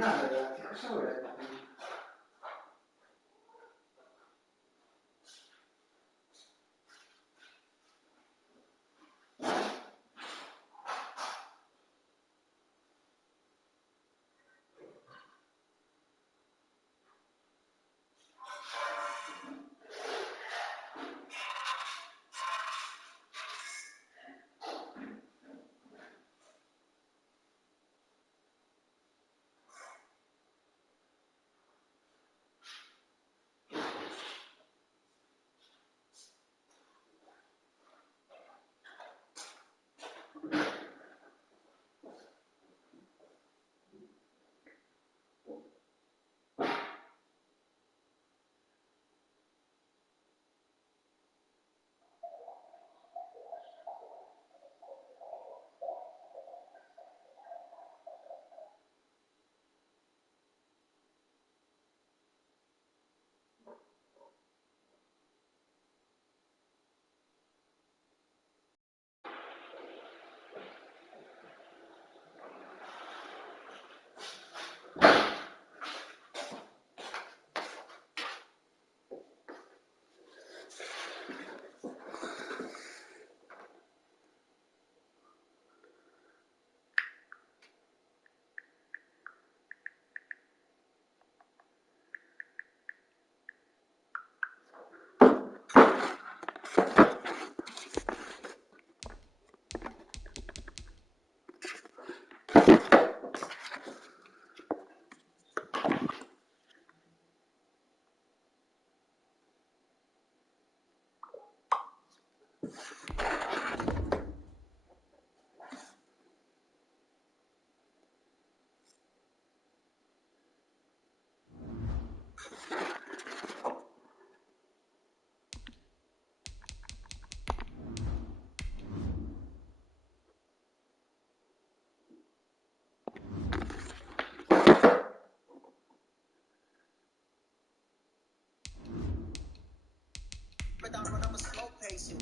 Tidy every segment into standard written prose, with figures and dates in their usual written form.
Vergognate ragazzi, cosa volete?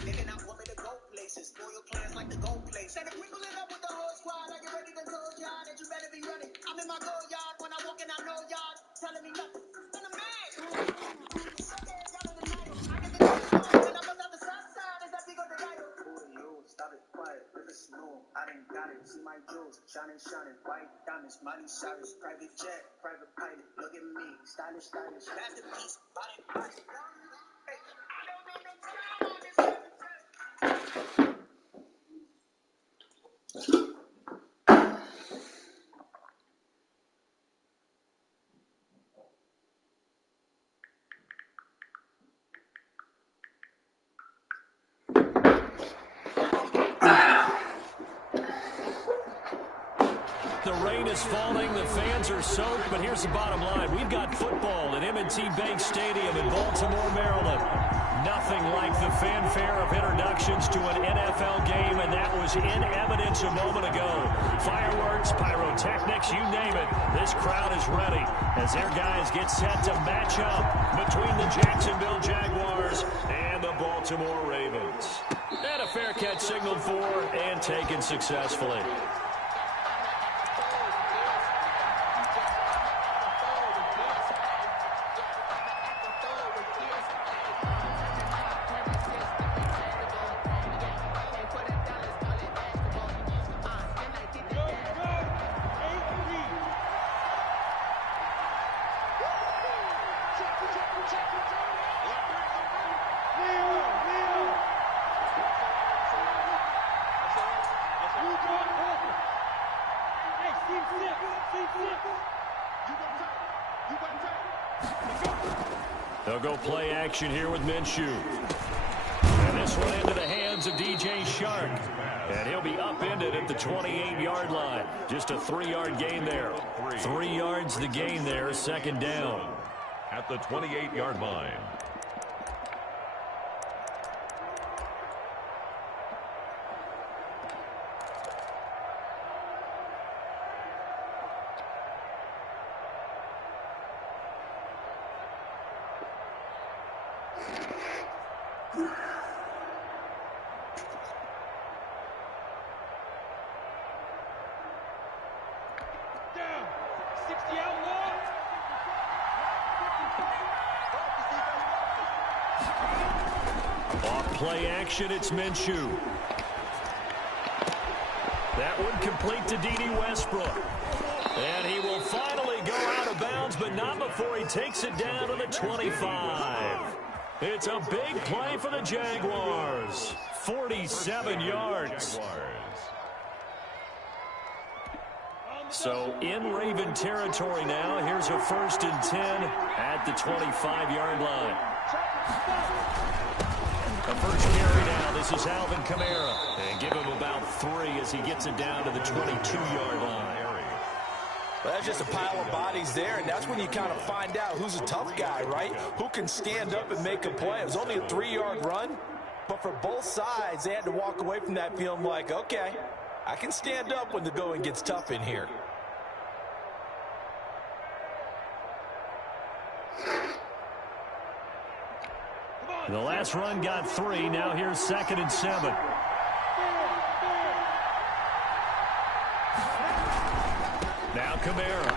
Nigga not want me to go places. Loyal plans like the gold place. Said if we pull it up with the whole squad, I get ready to told y'all that you better be ready. I'm in my go yard when I walk in, I know y'all telling me nothing. I'm the man. I get the and I bust out the south side as that big on the dial. Who are you? Stop it, quiet. If it's smooth, I didn't got it. See my jewels, shining, white diamonds, Miley Cyrus, private jet, private pilot. Look at me, stylish, masterpiece, body. The rain is falling, the fans are soaked, but here's the bottom line. We've got football at M&T Bank Stadium in Baltimore, Maryland. Nothing like the fanfare of introductions to an NFL game, and that was in evidence a moment ago. Fireworks, pyrotechnics, you name it. This crowd is ready as their guys get set to match up between the Jacksonville Jaguars and the Baltimore Ravens. And a fair catch signaled for and taken successfully. They'll go play action here with Minshew. And this one into the hands of DJ Shark. And he'll be upended at the 28-yard line. Just a 3-yard gain there. 3 yards the gain there, second down. At the 28-yard line. Off play action, it's Minshew. That would complete to D.D. Westbrook. And he will finally go out of bounds, but not before he takes it down to the 25. It's a big play for the Jaguars. 47 yards. So in Raven territory now. Here's a 1st and 10 at the 25-yard line. The first carry now. This is Alvin Kamara. And give him about 3 as he gets it down to the 22-yard line. Well, that's just a pile of bodies there, and that's when you kind of find out who's a tough guy, right? Who can stand up and make a play. It was only a 3-yard run, but for both sides, they had to walk away from that feeling like, okay, I can stand up when the going gets tough in here. The last run got 3. Now here's 2nd and 7. Now Kamara.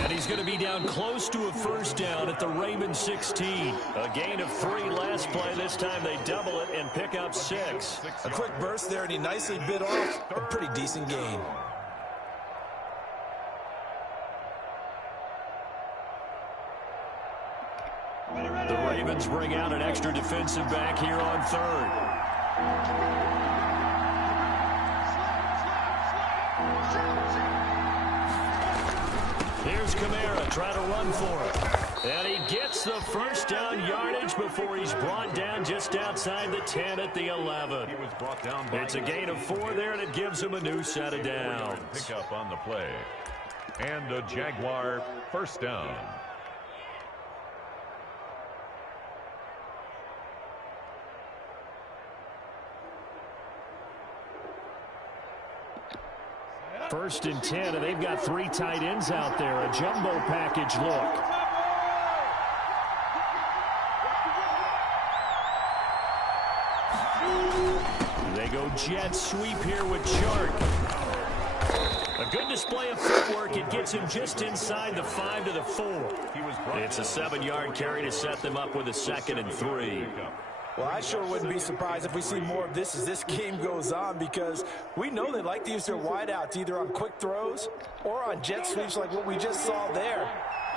And he's going to be down close to a 1st down at the Raven 16. A gain of 3 last play. This time they double it and pick up 6. A quick burst there, and he nicely bit off a pretty decent gain. The Ravens bring out an extra defensive back here on 3rd. Here's Kamara trying to run for it. And he gets the 1st down yardage before he's brought down just outside the 10 at the 11. He was brought down by It's a gain of 4 there, and it gives him a new set of downs. Pick up on the play. And a Jaguar 1st down. First and 10, and they've got 3 tight ends out there. A jumbo package look. They go jet sweep here with Chark. A good display of footwork. It gets him just inside the 5 to the 4. It's a 7-yard carry to set them up with a 2nd and 3. Well, I sure wouldn't be surprised if we see more of this as this game goes on, because we know they like to use their wideouts either on quick throws or on jet sweeps like what we just saw there.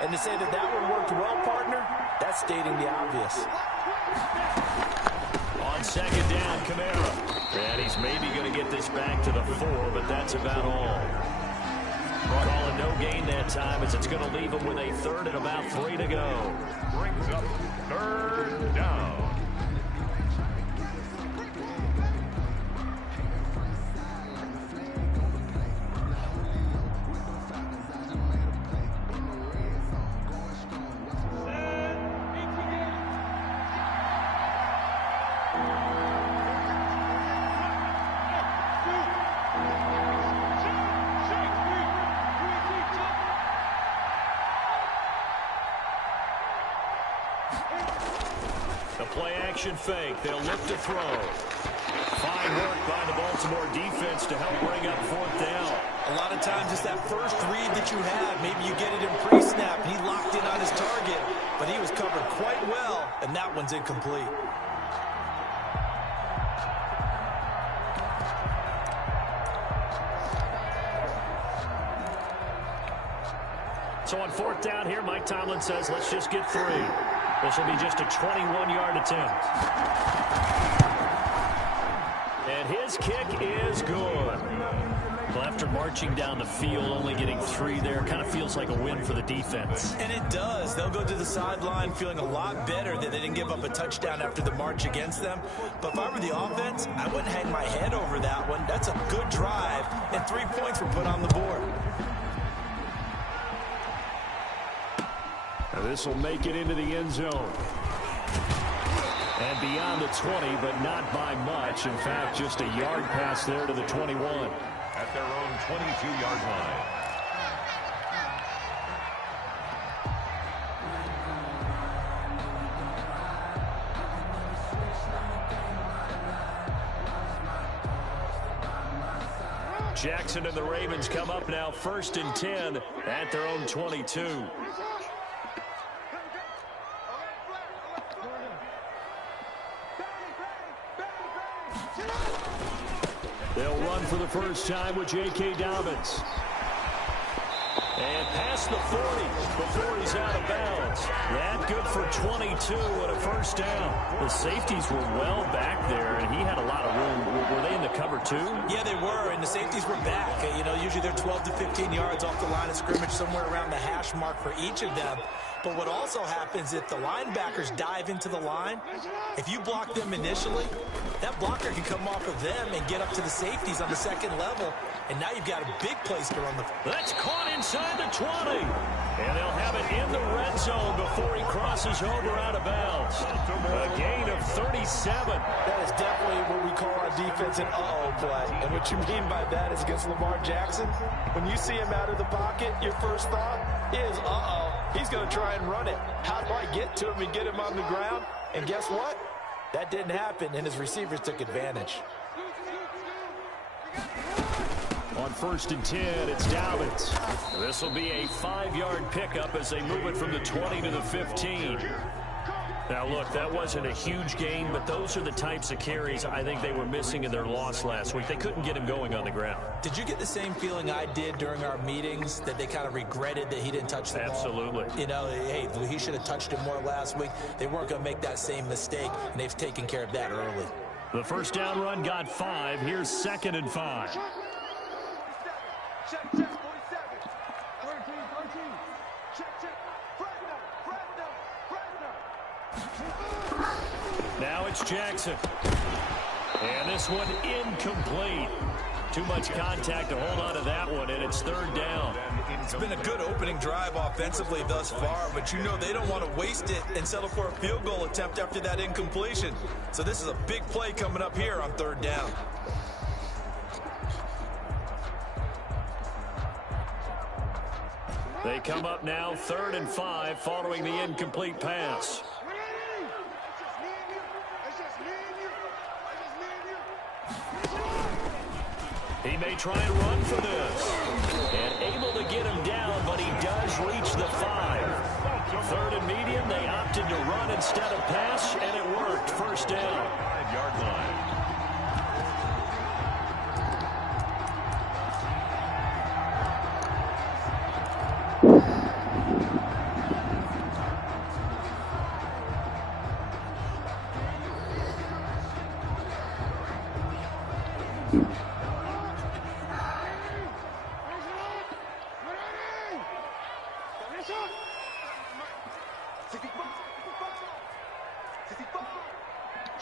And to say that that one worked well, partner, that's stating the obvious. On 2nd down, Kamara. And he's maybe going to get this back to the 4, but that's about all. Calling no gain that time as it's going to leave him with a 3rd and about 3 to go. Brings up 3rd down. Play-action fake. They'll look to throw. Fine work by the Baltimore defense to help bring up 4th down. A lot of times it's that first read that you have. Maybe you get it in pre-snap, and he locked in on his target, but he was covered quite well, and that one's incomplete. So on 4th down here, Mike Tomlin says, let's just get 3. This will be just a 21-yard attempt. And his kick is good. Well, after marching down the field, only getting 3 there, kind of feels like a win for the defense. And it does. They'll go to the sideline feeling a lot better that they didn't give up a touchdown after the march against them. But if I were the offense, I wouldn't hang my head over that one. That's a good drive, and 3 points were put on the board. Now this will make it into the end zone. And beyond the 20, but not by much. In fact, just a yard pass there to the 21. At their own 22-yard line. Jackson and the Ravens come up now 1st and 10 at their own 22. They'll run for the first time with J.K. Dobbins. And past the 40 before he's out of bounds. That good for 22 and a first down. The safeties were well back there, and he had a lot of room. Were they in the cover too? Yeah, they were, and the safeties were back. You know, usually they're 12 to 15 yards off the line of scrimmage, somewhere around the hash mark for each of them. But what also happens if the linebackers dive into the line, if you block them initially, that blocker can come off of them and get up to the safeties on the second level. And now you've got a big place to run the... That's caught inside the 20. And they'll have it in the red zone before he crosses over out of bounds. A gain of 37. That is definitely what we call our defense an uh-oh play. And what you mean by that is against Lamar Jackson, when you see him out of the pocket, your first thought is, uh-oh, he's going to try and run it. How do I get to him and get him on the ground? And guess what? That didn't happen, and his receivers took advantage. On 1st and 10, it's Dobbins. This will be a 5-yard pickup as they move it from the 20 to the 15. Now, look, that wasn't a huge gain, but those are the types of carries I think they were missing in their loss last week. They couldn't get him going on the ground. Did you get the same feeling I did during our meetings, that they kind of regretted that he didn't touch the ball? Absolutely. You know, hey, he should have touched it more last week. They weren't going to make that same mistake, and they've taken care of that early. The first down run got 5. Here's 2nd and 5. Check, 47. 13. Check. Now it's Jackson. And this one incomplete. Too much contact to hold on to that one, and it's 3rd down. It's been a good opening drive offensively thus far, but you know they don't want to waste it and settle for a field goal attempt after that incompletion. So this is a big play coming up here on 3rd down. They come up now 3rd and 5 following the incomplete pass. He may try and run for this. And able to get him down, but he does reach the 5. 3rd and medium, they opted to run instead of pass, and it worked. First down. 5-yard line.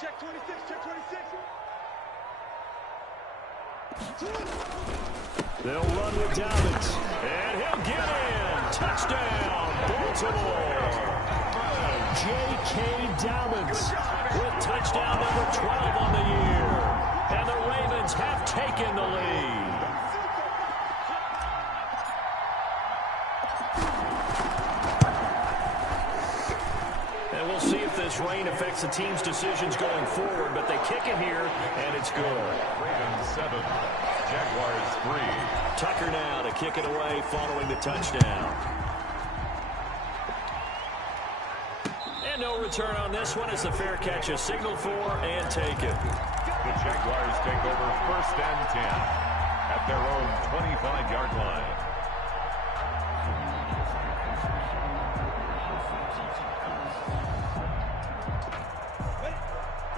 Check 26. They'll run with Dobbins, and he'll get in. Touchdown, Baltimore. J.K. Dobbins with touchdown number 12 on the year. And the Ravens have taken the lead. And we'll see if this rain affects the team's decisions going forward, but they kick it here, and it's good. Ravens 7, Jaguars 3. Tucker now to kick it away following the touchdown. And no return on this one as the fair catch is signaled for and taken. The Jaguars take over 1st and 10 at their own 25-yard line.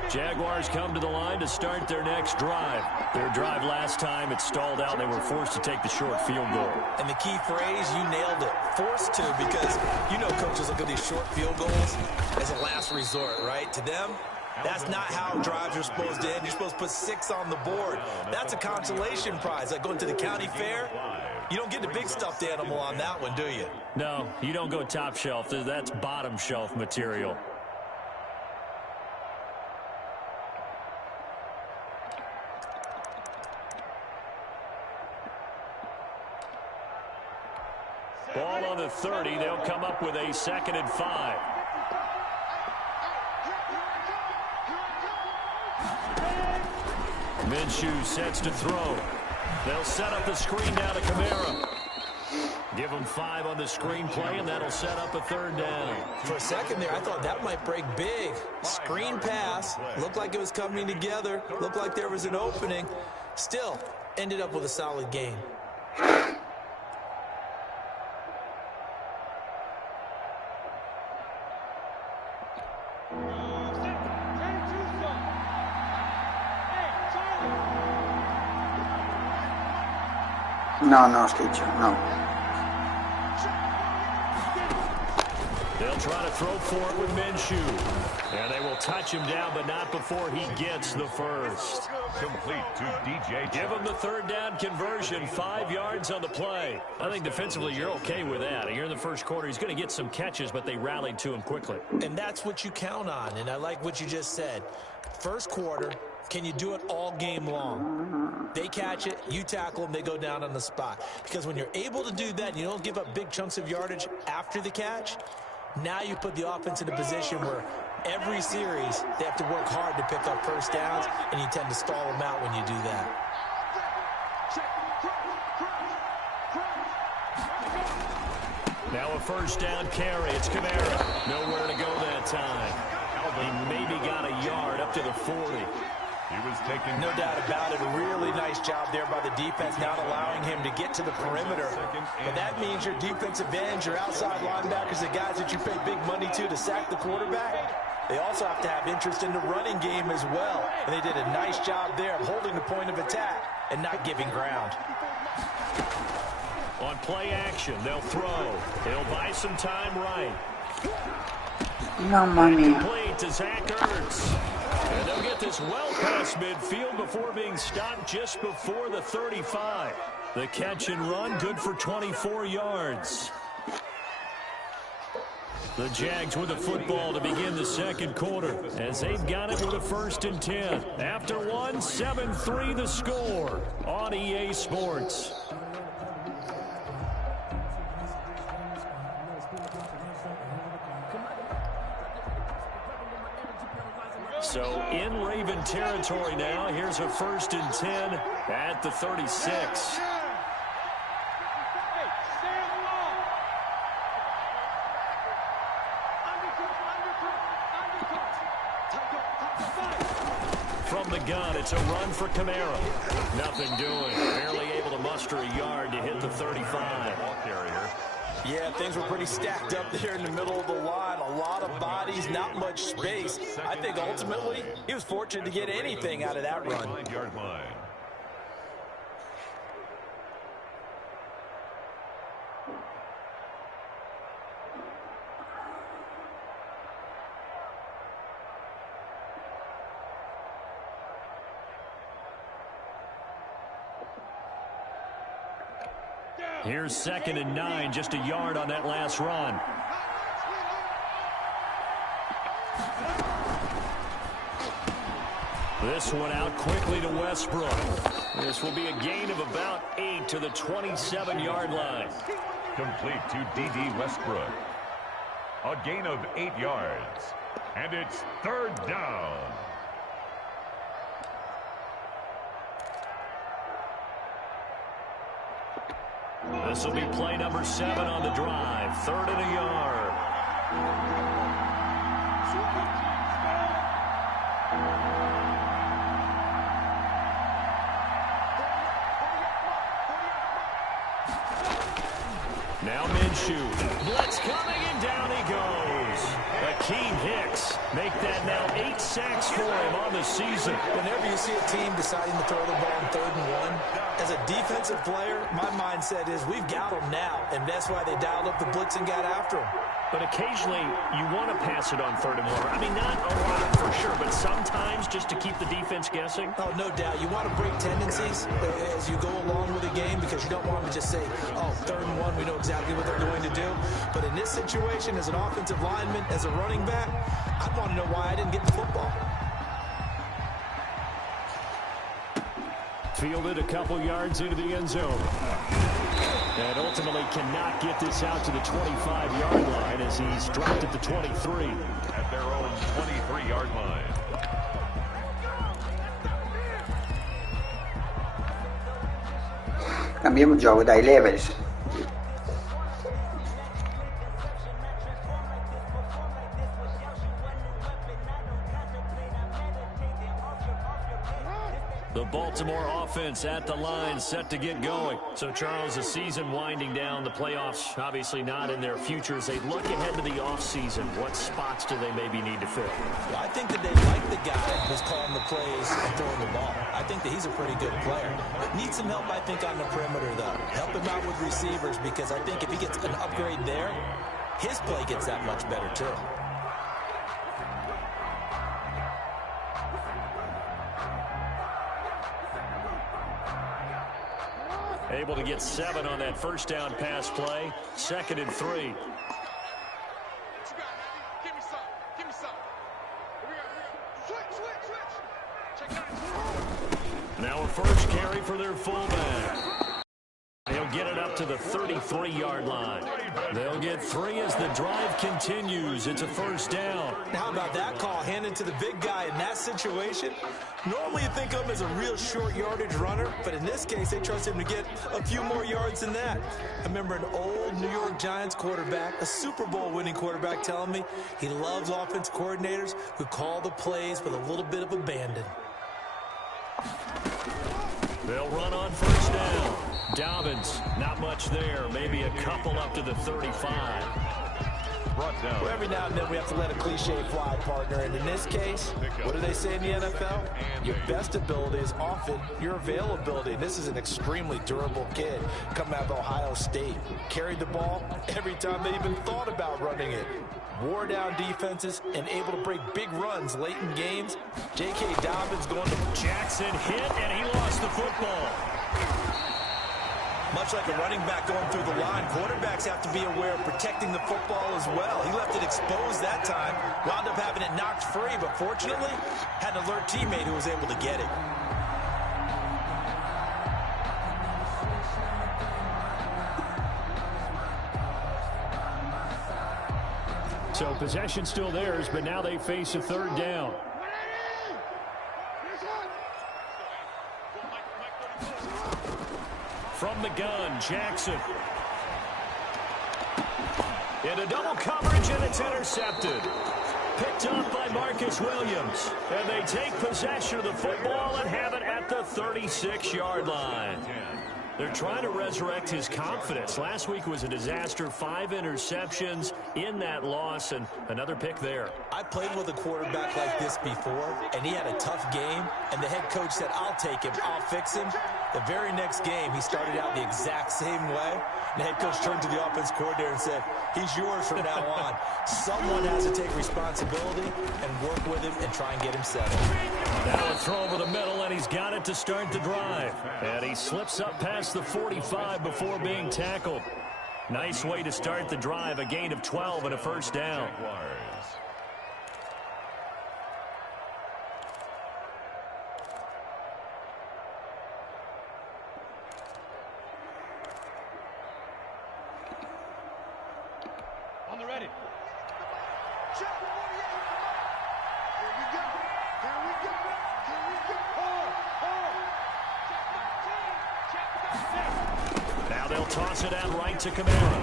Jaguars come to the line to start their next drive. Their drive last time, it stalled out. They were forced to take the short field goal. And the key phrase, you nailed it, forced to, because you know coaches look at these short field goals as a last resort, right? To them, that's not how drives are supposed to end. You're supposed to put 6 on the board. That's a consolation prize. Like going to the county fair, you don't get the big stuffed animal on that one, do you? No, you don't go top shelf. That's bottom shelf material. Ball on the 30. They'll come up with a 2nd and 5. Minshew sets to throw. They'll set up the screen now to Kamara. Give him 5 on the screen play, and that'll set up a 3rd down. For a second there, I thought that might break big. Screen pass. Looked like it was coming together. Looked like there was an opening. Still, ended up with a solid game. No, Schiccio, no. They'll try to throw for it with Minshew. And they will touch him down, but not before he gets the first. Complete to DJ. Give him the 3rd down conversion, 5 yards on the play. I think defensively you're okay with that. Here in the first quarter, he's going to get some catches, but they rallied to him quickly. And that's what you count on, and I like what you just said. First quarter, can you do it all game long? They catch it, you tackle them, they go down on the spot. Because when you're able to do that and you don't give up big chunks of yardage after the catch, now you put the offense in a position where every series they have to work hard to pick up first downs, and you tend to stall them out when you do that. Now a 1st down carry. It's Kamara. Nowhere to go that time. He maybe got a yard up to the 40. He was taken. No doubt about it. A really nice job there by the defense, not allowing him to get to the perimeter. But that means your defensive ends, your outside linebackers, the guys that you pay big money to sack the quarterback, they also have to have interest in the running game as well. And they did a nice job there of holding the point of attack and not giving ground. On play action, they'll throw. They'll buy some time right. Mamma mia. Complete to Zach Ertz. And they'll get this well past midfield before being stopped just before the 35. The catch and run, good for 24 yards. The Jags with the football to begin the second quarter as they've got it with a 1st and 10. After one, 7-3 the score on EA Sports. So in Raven territory now. Here's a 1st and 10 at the 36. From the gun, it's a run for Kamara. Nothing doing. Barely able to muster a yard to hit the 35. Ball carrier. Yeah, things were pretty stacked up there in the middle of the line. A lot of bodies, not much space. I think ultimately he was fortunate to get anything out of that run. 5-yard line. Here's 2nd and 9, just a yard on that last run. This one out quickly to Westbrook. This will be a gain of about 8 to the 27-yard line. Complete to D.D. Westbrook. A gain of 8 yards. And it's 3rd down. This will be play number 7 on the drive. 3rd and a yard. Now Minshew. Blitz coming, and down he goes. Akeem Hicks make that now 8 sacks for him on the season. Whenever you see a team deciding to throw the ball on 3rd and 1, as a defensive player, my mindset is we've got them now, and that's why they dialed up the blitz and got after them. But occasionally, you want to pass it on 3rd and 1. I mean, not a lot for sure, but sometimes just to keep the defense guessing. Oh, no doubt. You want to break tendencies as you go along with the game because you don't want to just say, oh, 3rd and 1, we know exactly what they're going to do. But in this situation, as an offensive lineman, as a running back, I'd want to know why I didn't get the football. Fielded a couple yards into the end zone. And ultimately cannot get this out to the 25-yard line as he's dropped at the 23. At their own 23-yard line. Cambiamo gioco, dai, levers. The Baltimore offense at the line, set to get going. So, Charles, the season winding down, the playoffs obviously not in their future. As they look ahead to the offseason, what spots do they maybe need to fill? Well, I think that they like the guy who's calling the plays and throwing the ball. I think that he's a pretty good player. Needs some help, I think, on the perimeter, though. Help him out with receivers, because I think if he gets an upgrade there, his play gets that much better, too. Able to get 7 on that first down pass play. 2nd and 3. Now a first carry for their fullback. He'll get it up to the 33-yard line. They'll get 3 as the drive continues. It's a first down. How about that call handed to the big guy in that situation? Normally you think of him as a real short yardage runner, but in this case they trust him to get a few more yards than that. I remember an old New York Giants quarterback, a Super Bowl winning quarterback, telling me he loves offense coordinators who call the plays with a little bit of abandon. They'll run on first down. Dobbins, not much there. Maybe a couple up to the 35. Brought down. Well, every now and then we have to let a cliche fly, partner. And in this case, what do they say in the NFL? Your best ability is often your availability. And this is an extremely durable kid coming out of Ohio State. Carried the ball every time they even thought about running it. Wore down defenses and able to break big runs late in games. J.K. Dobbins going to... Jackson hit, and he lost the football. Much like a running back going through the line, quarterbacks have to be aware of protecting the football as well. He left it exposed that time, wound up having it knocked free, but fortunately, had an alert teammate who was able to get it. So possession still theirs, but now they face a third down. From the gun, Jackson. Into double coverage, and it's intercepted. Picked up by Marcus Williams. And they take possession of the football and have it at the 36-yard line. They're trying to resurrect his confidence. Last week was a disaster. 5 interceptions in that loss, and another pick there. I played with a quarterback like this before, and he had a tough game, and the head coach said, I'll take him, I'll fix him. The very next game, he started out the exact same way. The head coach turned to the offense coordinator and said, he's yours from now on. Someone has to take responsibility and work with him and try and get him settled. Now a throw over the middle, and he's got it to start the drive. And he slips up past the 45 before being tackled. Nice way to start the drive, a gain of 12 and a first down. On the ready. Check 48. Here we go. Here we go. Here we go. Check 19. Check 19. Now they'll toss it out right to Kamara.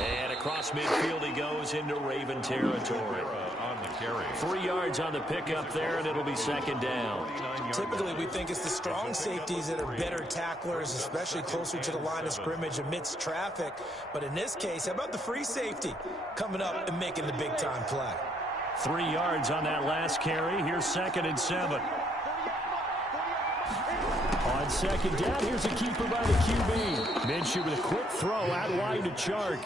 And across midfield he goes into Raven territory. On the carry. 3 yards on the pickup there, and it'll be second down. Typically, we think it's the strong safeties that are better tacklers, especially closer to the line of scrimmage amidst traffic. But in this case, how about the free safety coming up and making the big-time play? 3 yards on that last carry. Here's 2nd and 7. On second down, here's a keeper by the QB. Minshew with a quick throw out wide to Chark.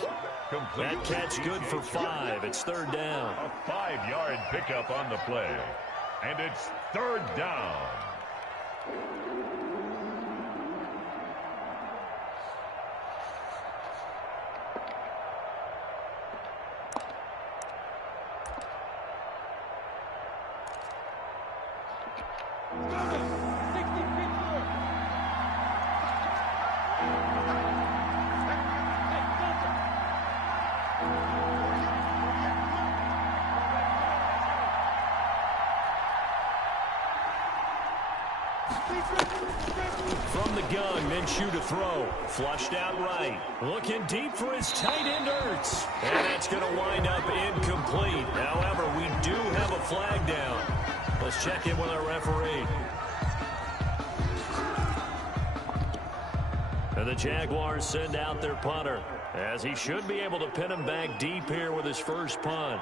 That catch good for 5. It's third down. A 5-yard pickup on the play. And it's third down. From the gun, Minshew to throw. Flushed out right. Looking deep for his tight end Ertz. And that's going to wind up incomplete. However, we do have a flag down. Let's check in with our referee. And the Jaguars send out their punter, as he should be able to pin him back deep here with his first punt.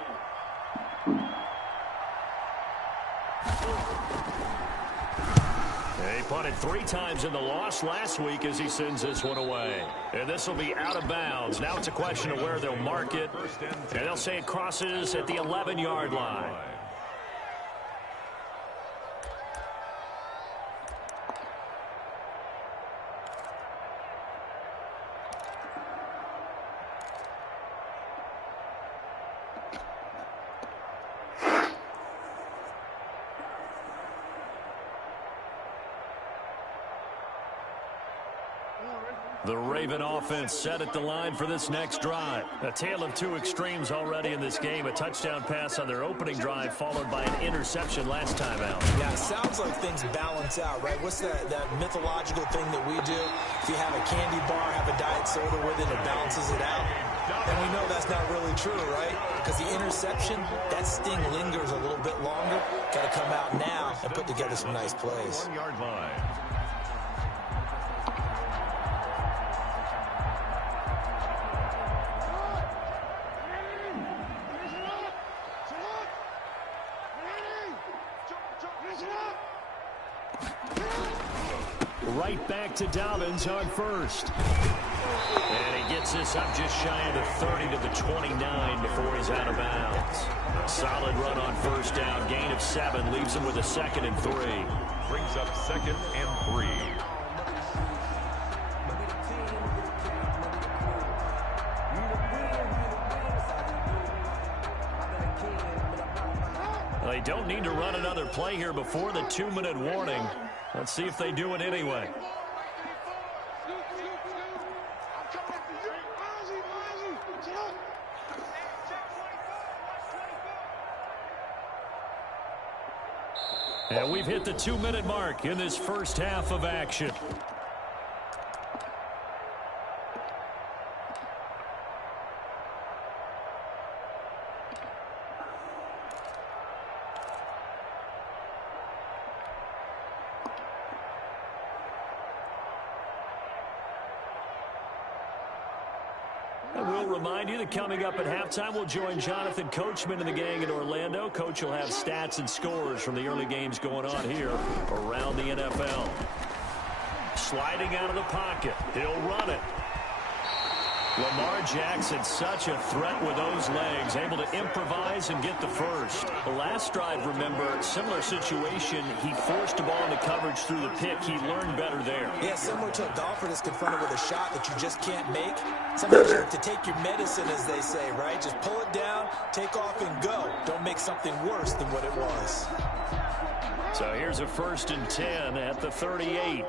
He punted 3 times in the loss last week as he sends this one away. And this will be out of bounds. Now it's a question of where they'll mark it. And they'll say it crosses at the 11-yard line. The Raven offense set at the line for this next drive. A tale of 2 extremes already in this game. A touchdown pass on their opening drive, followed by an interception last time out. Yeah, it sounds like things balance out, right? What's that mythological thing that we do? If you have a candy bar, have a diet soda with it, it balances it out. And we know that's not really true, right? Because the interception, that sting lingers a little bit longer. Got to come out now and put together some nice plays. 1-yard line. Right back to Dobbins on first. And he gets this up just shy of the 30 to the 29 before he's out of bounds. A solid run on first down. Gain of 7 leaves him with a 2nd and 3. Brings up 2nd and 3. They don't need to run another play here before the 2-minute warning. Let's see if they do it anyway. And we've hit the 2-minute mark in this first half of action. Remind you that coming up at halftime, we'll join Jonathan Coachman and the gang in Orlando. Coach will have stats and scores from the early games going on here around the NFL. Sliding out of the pocket. He'll run it. Lamar Jackson, such a threat with those legs, able to improvise and get the first. The last drive, remember, similar situation. He forced the ball into coverage through the pick. He learned better there. Yeah, similar to a golfer that's confronted with a shot that you just can't make. Sometimes you have to take your medicine, as they say, right? Just pull it down, take off, and go. Don't make something worse than what it was. So here's a 1st and 10 at the 38.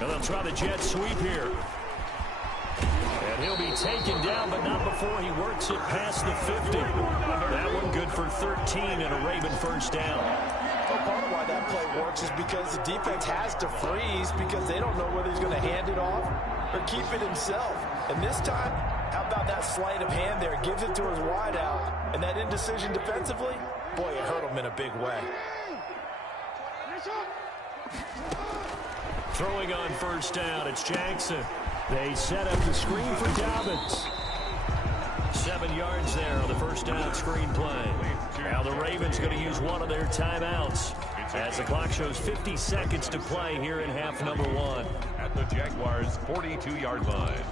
And they'll try the jet sweep here. And he'll be taken down, but not before he works it past the 50. That one good for 13 and a Raven first down. Well, part of why that play works is because the defense has to freeze because they don't know whether he's going to hand it off or keep it himself. And this time, how about that sleight of hand there? Gives it to his wideout. And that indecision defensively, boy, it hurt him in a big way. Throwing on first down, it's Jackson. They set up the screen for Dobbins. 7 yards there on the first down screen play. Now the Ravens going to use one of their timeouts as the clock shows 50 seconds to play here in half number 1. At the Jaguars' 42-yard line.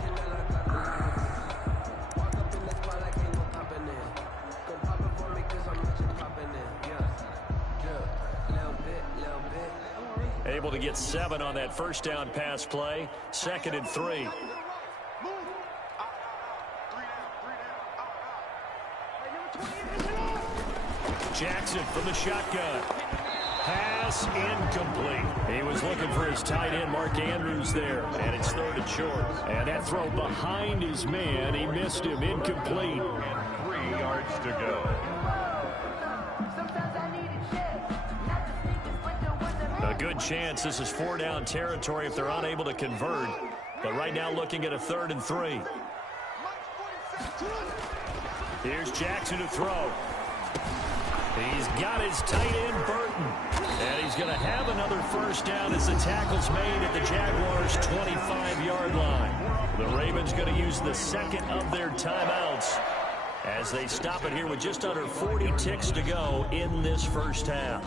Able to get 7 on that first down pass play. 2nd and 3. Jackson from the shotgun. Pass incomplete. He was looking for his tight end, Mark Andrews, there. And it's third and short. And that throw behind his man. He missed him. Incomplete. And 3 yards to go. A good chance this is 4-down territory if they're unable to convert. But right now looking at a 3rd and 3. Here's Jackson to throw. He's got his tight end, Burton. And he's going to have another first down as the tackle's made at the Jaguars' 25-yard line. The Ravens going to use the second of their timeouts as they stop it here with just under 40 ticks to go in this first half.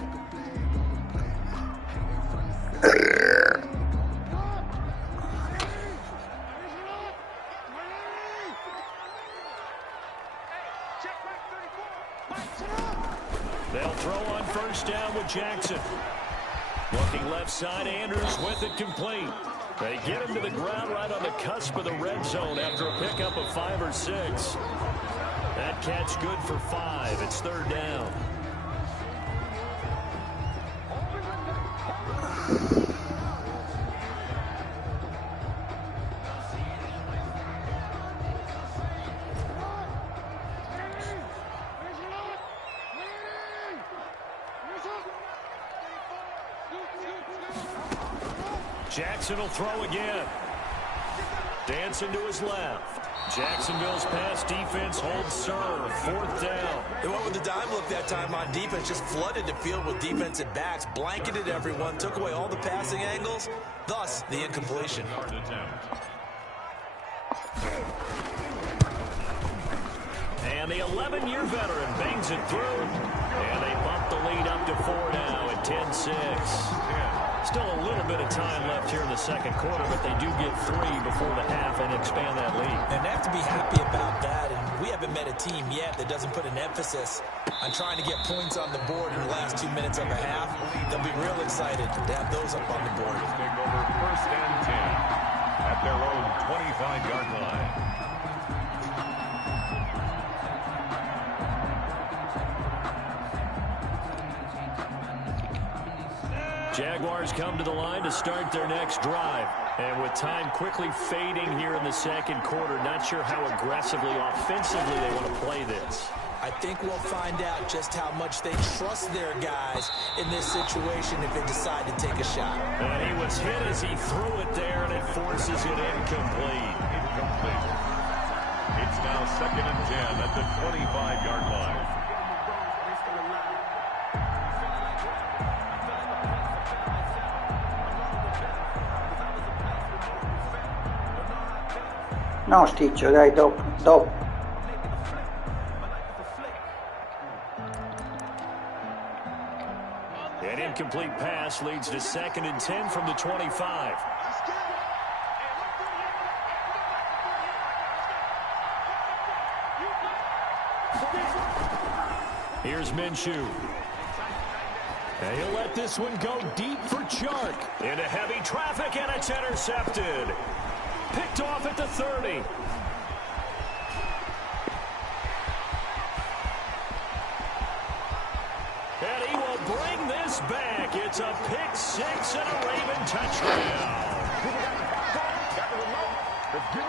They'll throw on first down with Jackson. Looking left side, Andrews with it complete. They get him to the ground right on the cusp of the red zone after a pickup of 5 or 6. That catch good for 5. It's 3rd down. Jackson will throw again. Dancing to his left. Jacksonville's pass defense holds serve. 4th down. They went with the dime look that time on defense. Just flooded the field with defensive backs. Blanketed everyone. Took away all the passing angles. Thus, the incompletion. And the 11-year veteran bangs it through. And they bump the lead up to 4 now at 10-6. Still a little bit of time left here in the second quarter, but they do get 3 before the half and expand that lead. And they have to be happy about that. And we haven't met a team yet that doesn't put an emphasis on trying to get points on the board in the last 2 minutes of a half. They'll be real excited to have those up on the board. Take over 1st and 10 at their own 25-yard line. Jaguars come to the line to start their next drive. And with time quickly fading here in the second quarter, not sure how aggressively, offensively they want to play this. I think we'll find out just how much they trust their guys in this situation if they decide to take a shot. And he was hit as he threw it there, and it forces it incomplete. It's now 2nd and 10 at the 25-yard line. No, Sticcio, dai, dopo. An incomplete pass leads to 2nd and 10 from the 25. Here's Minshew. And he'll let this one go deep for Chark. Into heavy traffic, and it's intercepted. Picked off at the 30. And he will bring this back. It's a pick 6 and a Raven touchdown.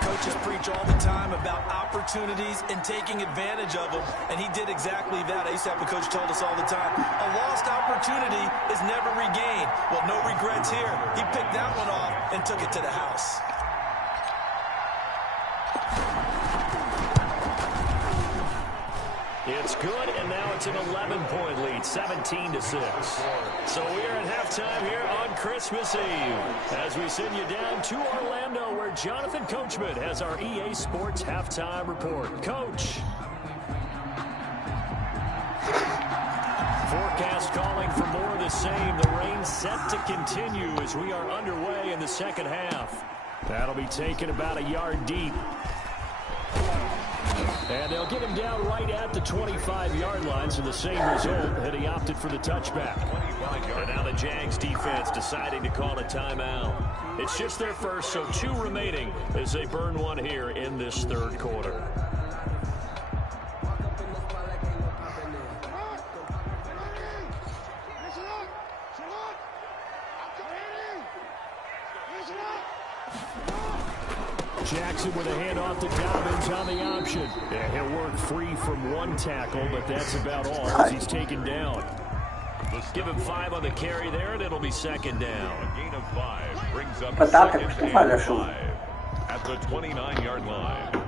Coaches preach all the time about opportunities and taking advantage of them, and he did exactly that. I used to have a coach told us all the time, a lost opportunity is never regained. Well, no regrets here. He picked that one off and took it to the house. It's good, and now it's an 11-point lead, 17-6. So we are at halftime here on Christmas Eve as we send you down to Orlando, where Jonathan Coachman has our EA Sports halftime report. Coach. Forecast calling for more of the same. The rain set to continue as we are underway in the second half. That'll be taken about a yard deep. And they'll get him down right at the 25-yard line, so the same result, and he opted for the touchback. And now the Jags defense deciding to call a timeout. It's just their first, so 2 remaining as they burn one here in this third quarter. Jackson with a handoff to Dobbins on the option. Yeah, he'll work free from one tackle, but that's about all as he's taken down. Give him 5 on the carry there, and it'll be second down. A gain of 5 brings up Patate, second questo fa and da su. 5 at the 29-yard line.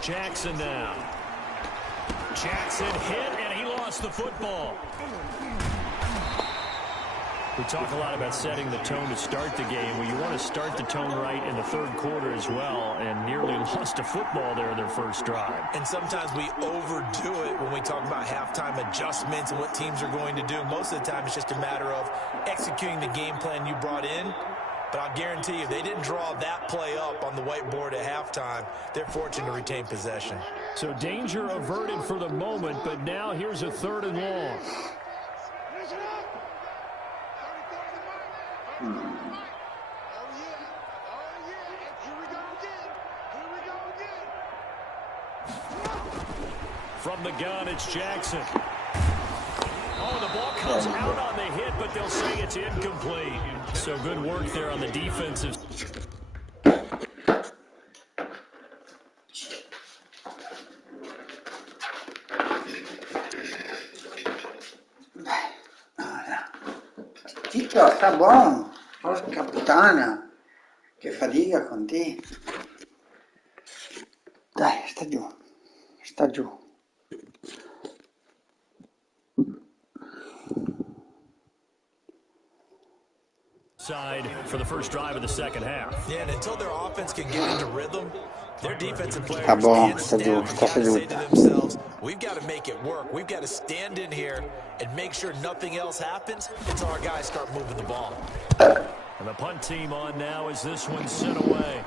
Jackson now. Jackson hit, and he lost the football. We talk a lot about setting the tone to start the game. Well, you want to start the tone right in the third quarter as well, and nearly lost a football there in their first drive. And sometimes we overdo it when we talk about halftime adjustments and what teams are going to do. Most of the time, it's just a matter of executing the game plan you brought in. But I'll guarantee you, they didn't draw that play up on the whiteboard at halftime. They're fortunate to retain possession. So danger averted for the moment, but now here's a 3rd and long. From the gun, it's Jackson. Oh, the ball comes out on the hit, but they'll say it's incomplete. So good work there on the defensive. Zitto, sta buono. Porca puttana. Che fatica con te. Dai, sta giù. Sta giù. Side for the first drive of the second half. Yeah, and until their offense can get into rhythm, their defensive players Sta buono, and sta giù, staff sta have got to say to seduta. themselves, we've got to make it work. We've got to stand in here and make sure nothing else happens until our guys start moving the ball. And the punt team on now as this one's sent away.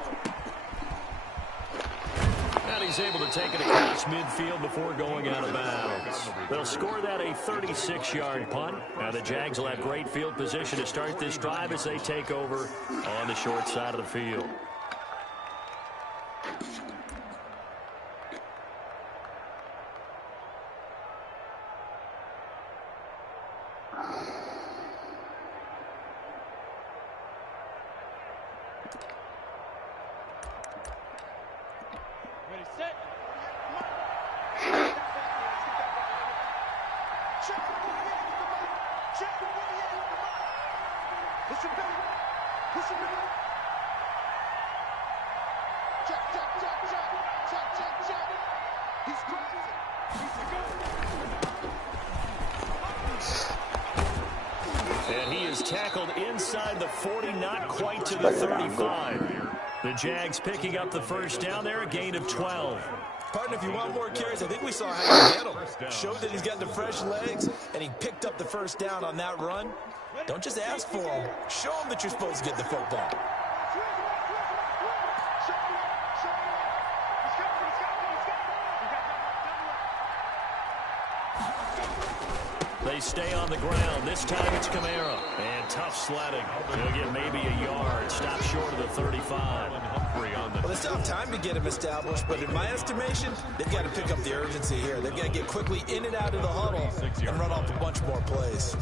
And he's able to take it across midfield before going out of bounds. They'll score that a 36-yard punt. Now the Jags will have great field position to start this drive as they take over on the short side of the field. And he is tackled inside the 40, not quite to the 35. The Jags picking up the first down there, a gain of 12. Partner, if you want more carries, I think we saw how you get him. Showed that he's got the fresh legs, and he picked up the first down on that run. Don't just ask for him. Show him that you're supposed to get the football. They stay on the ground. This time it's Kamara. And tough sledding. He'll get maybe a yard. Stop short of the 35. Well, they still have time to get him established, but in my estimation, they've got to pick up the urgency here. They've got to get quickly in and out of the huddle and run off a bunch more plays.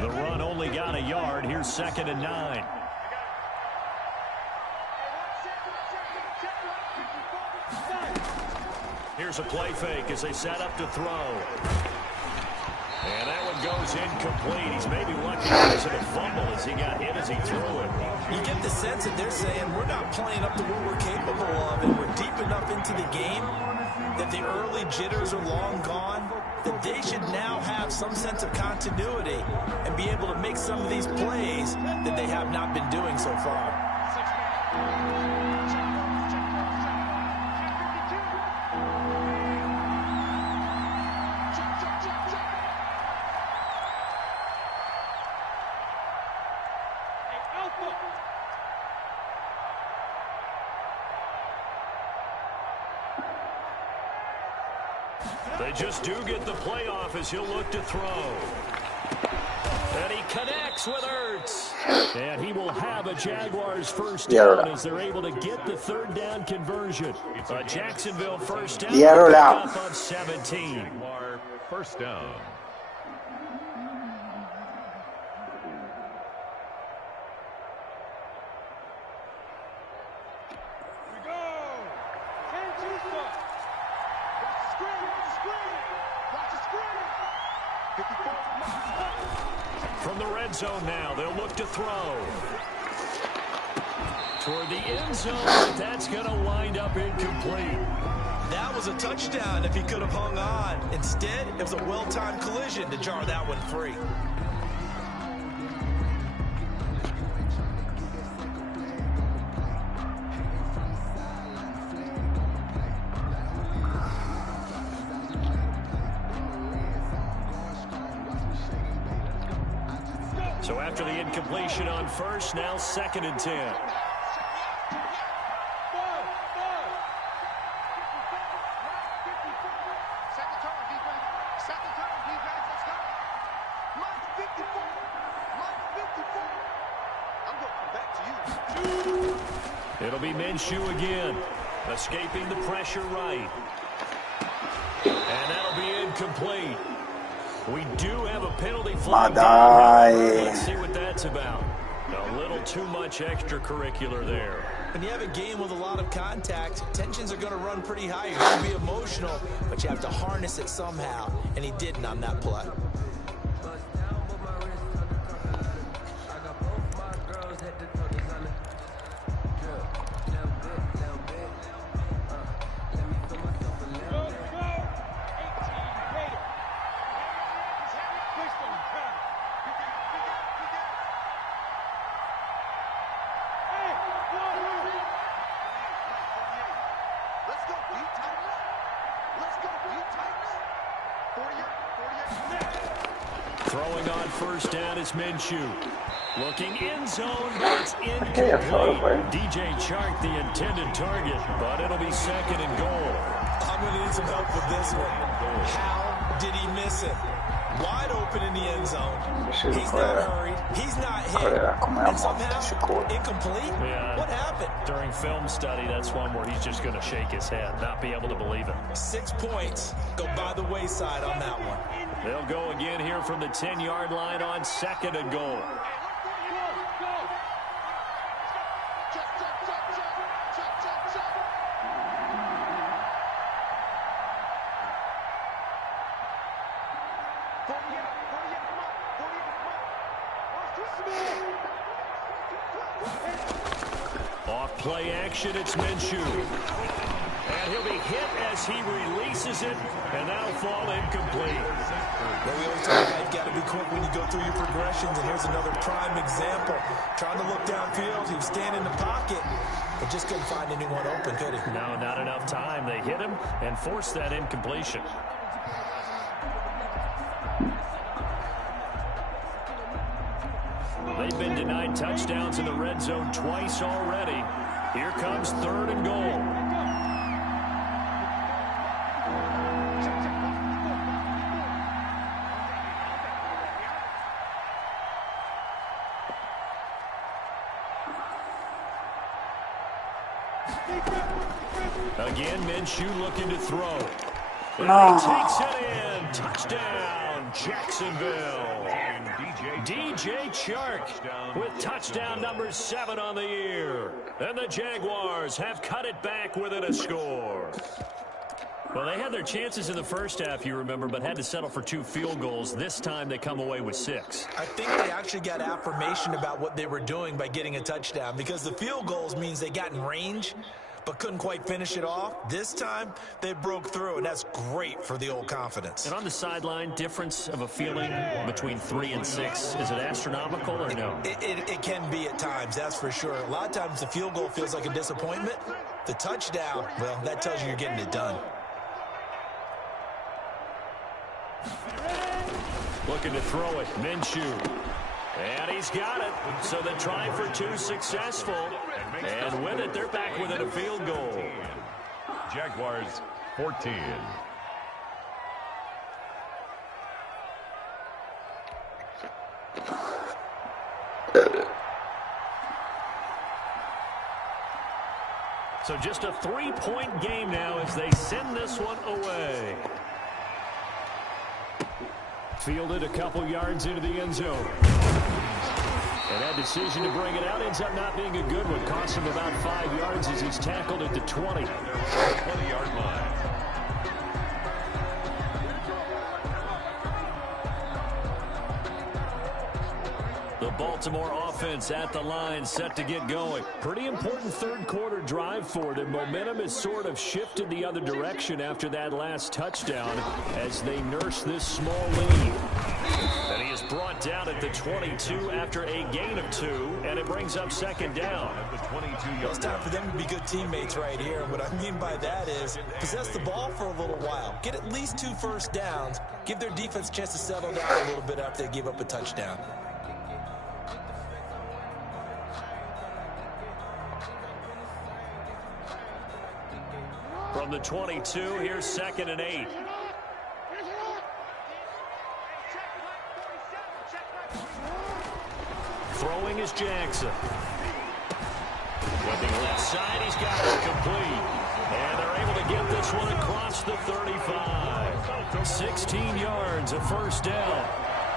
The run only got a yard. Here's 2nd and 9. Here's a play fake as they set up to throw. And that one goes incomplete. He's maybe lucky it wasn't a fumble as he got hit as he threw it. You get the sense that they're saying we're not playing up to what we're capable of, and we're deep enough into the game that the early jitters are long gone, that they should now have some sense of continuity and be able to make some of these plays that they have not been doing so far. They just do get the playoff as he'll look to throw. And he connects with Ertz. And he will have a Jaguars first down as they're able to get the third down conversion. A Jacksonville first down. Pickup of 17. Jaguar first down. From the red zone now, they'll look to throw. Toward the end zone, but that's going to wind up incomplete. That was a touchdown if he could have hung on. Instead, it was a well-timed collision to jar that one free. So after the incompletion on first, now 2nd and 10. It'll be Minshew again, escaping the pressure right. And that'll be incomplete. We do have a penalty flag. Let's see what that's about. A little too much extracurricular there. When you have a game with a lot of contact, tensions are going to run pretty high. You're going to be emotional, but you have to harness it somehow, and he didn't on that play. Throwing on first down is Minshew. Looking in zone, but it's incomplete. DJ Chark, the intended target, but it'll be 2nd and goal. I'm going to need some help with this one. How did he miss it? Wide open in the end zone. He's not hurried. He's not hit. And somehow, incomplete? Yeah. What happened? During film study, that's one where he's just going to shake his head, not be able to believe it. 6 points go by the wayside on that one. They'll go again here from the 10-yard line on 2nd and goal. Off play action, it's Minshew. And he'll be hit as he releases it, and that'll fall incomplete. Well, we always talk about you've got to be quick when you go through your progressions, and here's another prime example. Trying to look downfield, he was standing in the pocket, but just couldn't find anyone open, could he? No, not enough time. They hit him and forced that incompletion. They've been denied touchdowns in the red zone twice already. Here comes 3rd and goal. Again, Minshew looking to throw. And he takes it in. Touchdown, Jacksonville. DJ Chark with touchdown number 7 on the year. And the Jaguars have cut it back within a score. Well, they had their chances in the first half, you remember, but had to settle for 2 field goals. This time they come away with 6. I think they actually got affirmation about what they were doing by getting a touchdown, because the field goals means they got in range but couldn't quite finish it off. This time, they broke through, and that's great for the old confidence. And on the sideline, difference of a feeling between 3 and 6, is it astronomical or no? It can be at times, that's for sure. A lot of times the field goal feels like a disappointment. The touchdown, well, that tells you you're getting it done. Looking to throw it, Minshew. And he's got it. So the try for 2 successful. And with it, they're back within a field goal. Jaguars 14. So just a 3-point game now as they send this one away. Fielded a couple yards into the end zone. And that decision to bring it out ends up not being a good one. Costs him about 5 yards as he's tackled at the 20. 20-yard line. The Baltimore offense at the line, set to get going. Pretty important third-quarter drive for them. Momentum has sort of shifted the other direction after that last touchdown as they nurse this small lead. And he is brought down at the 22 after a gain of 2, and it brings up second down. At the 22-yard It's time for them to be good teammates right here. What I mean by that is possess the ball for a little while. Get at least 2 first downs. Give their defense a chance to settle down a little bit after they give up a touchdown. From the 22, here's 2nd and 8. Throwing is Jackson. Looking left side, he's got it complete. And they're able to get this one across the 35. 16 yards, a first down.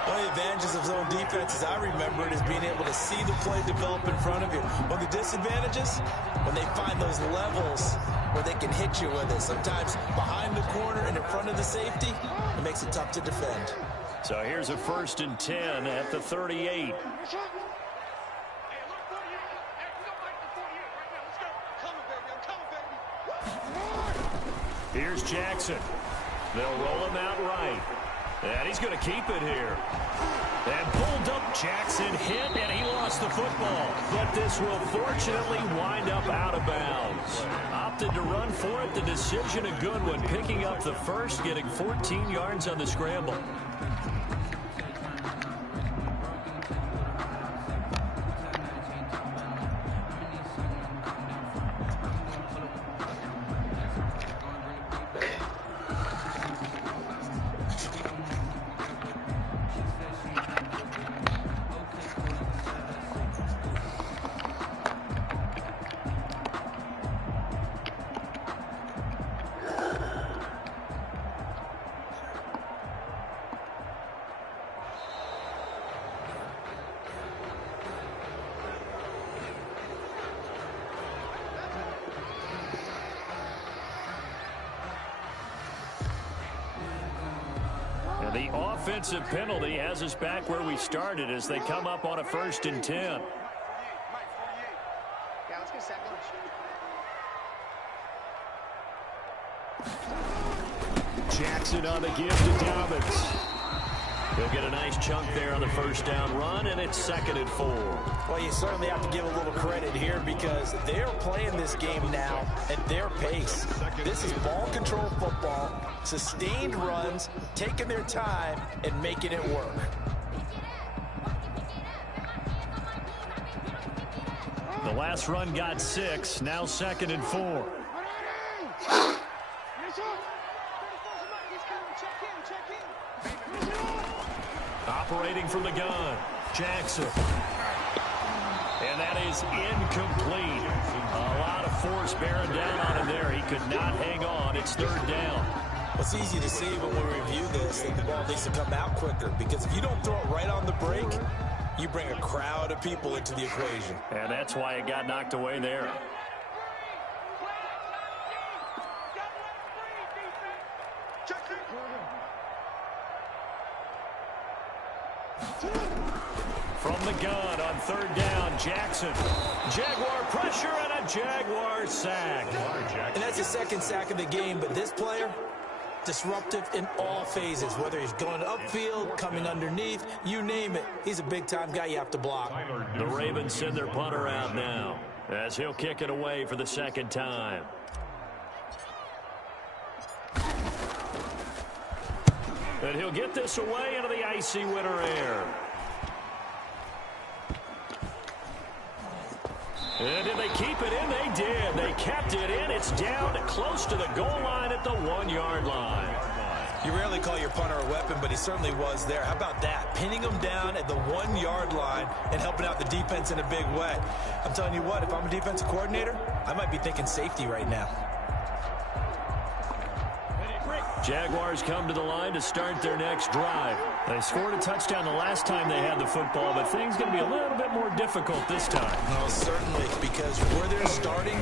One of the advantages of zone defense, as I remember it, is being able to see the play develop in front of you. One of the disadvantages, when they find those levels where they can hit you with it. Sometimes behind the corner and in front of the safety, it makes it tough to defend. So here's a 1st and 10 at the 38. Here's Jackson. They'll roll him out right. And he's going to keep it here. And pulled up. Jackson hit, and he lost the football. But this will fortunately wind up out of bounds. Opted to run for it. The decision a good one. Picking up the first, getting 14 yards on the scramble. The offensive penalty has us back where we started as they come up on a 1st and 10. Jackson on the give to Dobbins. He'll get a nice chunk there on the 1st down run, and it's 2nd and 4. Well, you certainly have to give a little credit here because they're playing this game now at their pace. This is ball control football, sustained runs, taking their time, and making it work. The last run got 6, now 2nd and 4. Operating from the gun, Jackson. And that is incomplete. A lot of force bearing down on him there. He could not hang on. It's 3rd down. It's easy to see when we review this that the ball needs to come out quicker because if you don't throw it right on the break, you bring a crowd of people into the equation. And that's why it got knocked away there. From the gun on 3rd down, Jackson. Jaguar pressure and a Jaguar sack. And that's his 2nd sack of the game, but this player, disruptive in all phases, whether he's going upfield, coming underneath, you name it. He's a big-time guy you have to block. The Ravens send their punter out now as he'll kick it away for the 2nd time. And he'll get this away into the icy winter air. And did they keep it in? They did. They kept it in. It's down close to the goal line at the 1-yard line. You rarely call your punter a weapon, but he certainly was there. How about that? Pinning him down at the 1-yard line and helping out the defense in a big way. I'm telling you what, if I'm a defensive coordinator, I might be thinking safety right now. Jaguars come to the line to start their next drive. They scored a touchdown the last time they had the football, but things going to be a little bit more difficult this time. No, certainly, because where they're starting,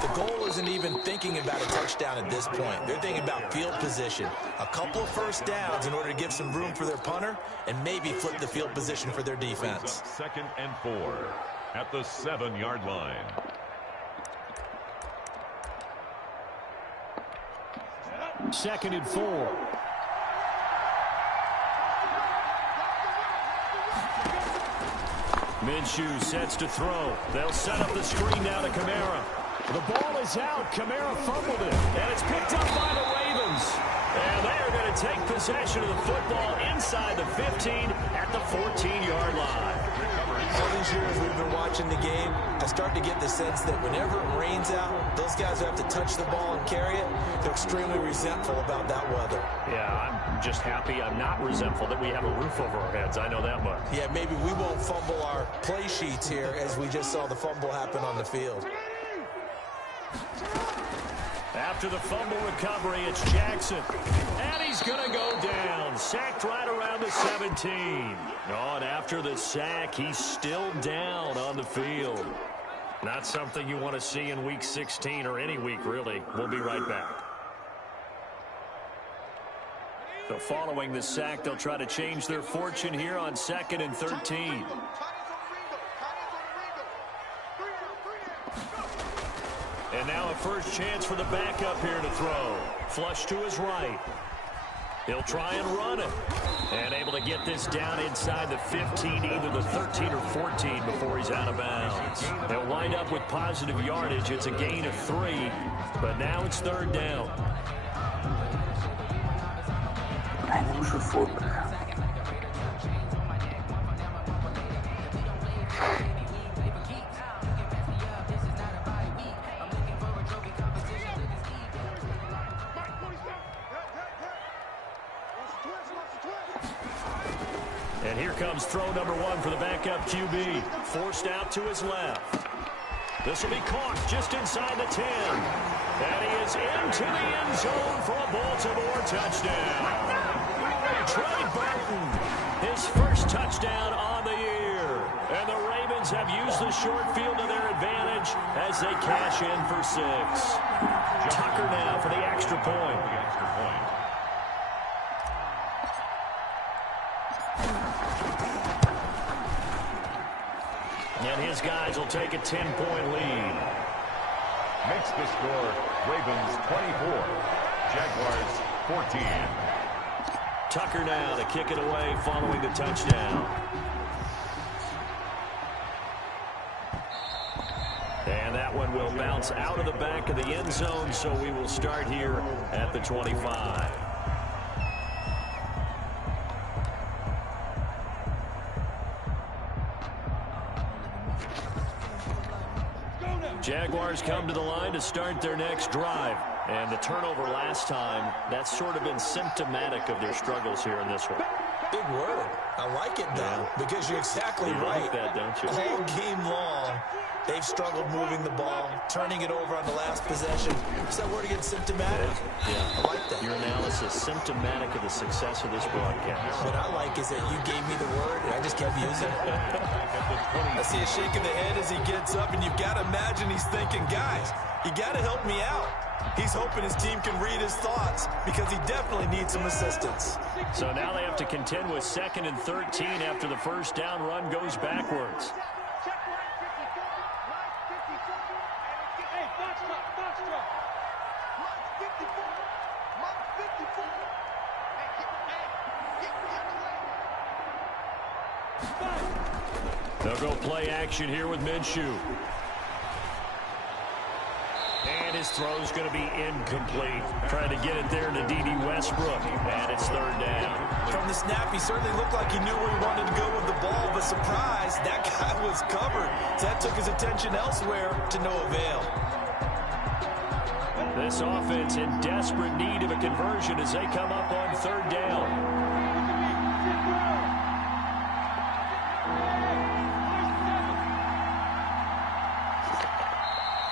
the goal isn't even thinking about a touchdown at this point. They're thinking about field position. A couple of first downs in order to give some room for their punter and maybe flip the field position for their defense. 2nd and 4 at the 7-yard line. Second and 4. Minshew sets to throw. They'll set up the screen now to Kamara. The ball is out. Kamara fumbled it, and it's picked up by the Ravens. And they are going to take possession of the football inside the 15 at the 14-yard line. All these years we've been watching the game, I start to get the sense that whenever it rains out, those guys who have to touch the ball and carry it, they're extremely resentful about that weather. Yeah, I'm just happy I'm not resentful that we have a roof over our heads. I know that much. Yeah, maybe we won't fumble our play sheets here as we just saw the fumble happen on the field. After the fumble recovery, it's Jackson. And he's going to go down. Sacked right around the 17. Oh, and after the sack, he's still down on the field. Not something you want to see in Week 16 or any week, really. We'll be right back. So following the sack, they'll try to change their fortune here on 2nd and 13. And now a first chance for the backup here to throw. Flush to his right. He'll try and run it. And able to get this down inside the 15, either the 13 or 14 before he's out of bounds. They'll wind up with positive yardage. It's a gain of 3, but now it's 3rd down. And here comes throw number 1 for the backup QB. Forced out to his left. This will be caught just inside the 10. And he is into the end zone for a Baltimore touchdown. Trey Burton, his first touchdown on the year. And the Ravens have used the short field to their advantage as they cash in for 6. Tucker now for the extra point. And his guys will take a 10-point lead. Makes the score Ravens 24, Jaguars 14. Tucker now to kick it away following the touchdown. And that one will bounce out of the back of the end zone, so we will start here at the 25. Jaguars come to the line to start their next drive. And the turnover last time, that's sort of been symptomatic of their struggles here in this one. Big word. I like it, though, because you're exactly right. Like that, don't you? All game long, they've struggled moving the ball, turning it over on the last possession. Is that word again, symptomatic? Yeah. I like that. Your analysis, symptomatic of the success of this broadcast. What I like is that you gave me the word, and I just kept using it. I see a shake of the head as he gets up, and you've got to imagine he's thinking, guys, you got to help me out. He's hoping his team can read his thoughts because he definitely needs some assistance. So now they have to contend with 2nd and 13 after the first down run goes backwards. They'll go play action here with Minshew. And his throw's going to be incomplete. Trying to get it there to D.D. Westbrook. And it's 3rd down. From the snap, he certainly looked like he knew where he wanted to go with the ball, but surprise, that guy was covered. So that took his attention elsewhere to no avail. This offense in desperate need of a conversion as they come up on third down.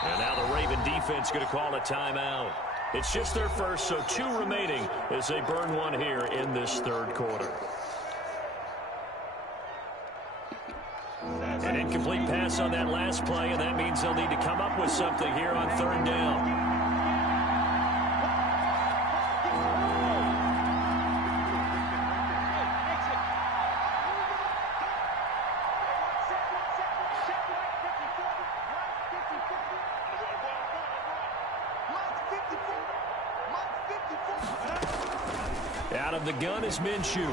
And now the Raven defense going to call a timeout. It's just their first, so 2 remaining as they burn one here in this third quarter. An incomplete pass on that last play, and that means they'll need to come up with something here on third down. Out of the gun is Minshew.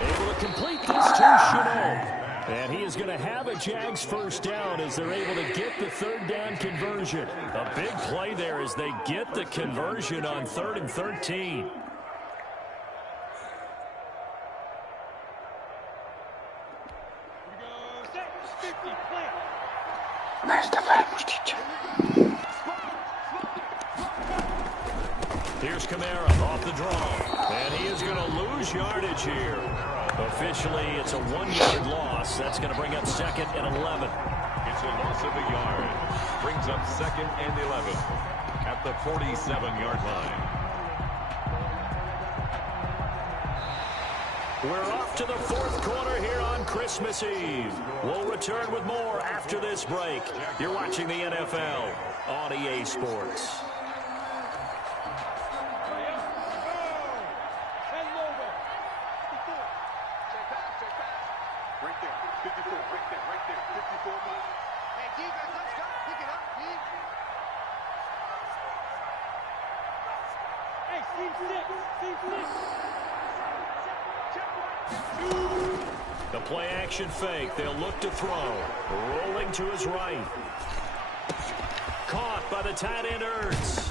Able to complete this to Chenault. And he is going to have a Jags first down as they're able to get the third down conversion. A big play there as they get the conversion on 3rd and 13. Here's Kamara off the draw. And he is going to lose yardage here. Officially, it's a 1-yard loss. That's going to bring up 2nd and 11. It's a loss of a yard. Brings up 2nd and 11 at the 47-yard line. We're off to the 4th quarter here on Christmas Eve. We'll return with more after this break. You're watching the NFL on EA Sports. The play action fake. They'll look to throw. Rolling to his right. Caught by the tight end Ertz.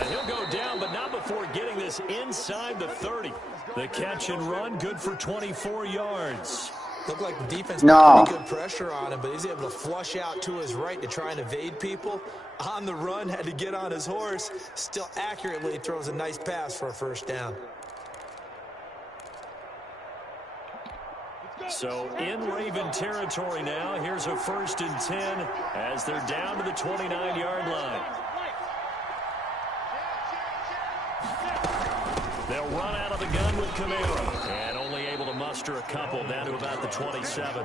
And he'll go down, but not before getting this inside the 30. The catch and run, good for 24 yards. Looked like the defense put pretty good pressure on him, but he's able to flush out to his right to try and evade people. On the run, had to get on his horse. Still accurately throws a nice pass for a first down. So in Raven territory now, here's a 1st and 10 as they're down to the 29-yard line. They'll run out of the gun with Kamara and only able to muster a couple down to about the 27.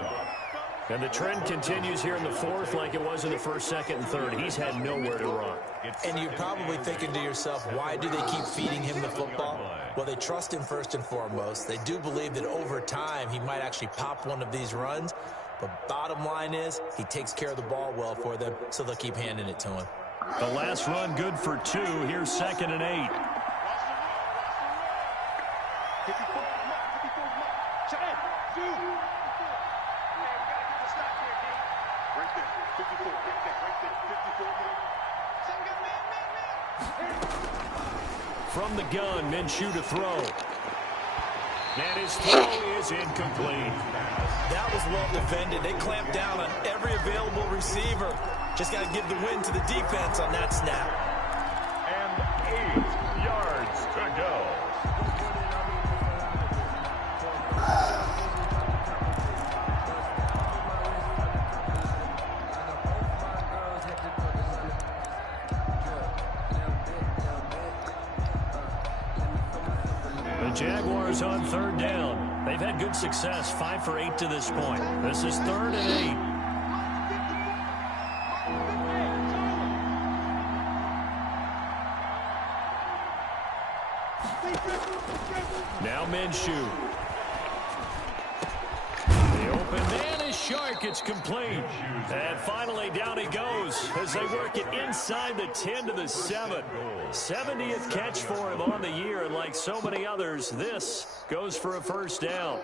And the trend continues here in the 4th like it was in the 1st, 2nd, and 3rd. He's had nowhere to run. And you're probably thinking to yourself, why do they keep feeding him the football? Well, they trust him first and foremost. They do believe that over time he might actually pop one of these runs. But bottom line is he takes care of the ball well for them, so they'll keep handing it to him. The last run good for 2. Here's 2nd and 8. From the gun, Minshew to throw. And his throw is incomplete. That was well defended. They clamped down on every available receiver. Just got to give the win to the defense on that snap. And 8 yards to go. Jaguars on 3rd down. They've had good success, 5 for 8 to this point. This is 3rd and 8. Now Minshew. The open man is Shark. It's complete. And finally down he goes as they work it inside the 10 to the 7. 70th catch for him on the year, and like so many others, this goes for a first down.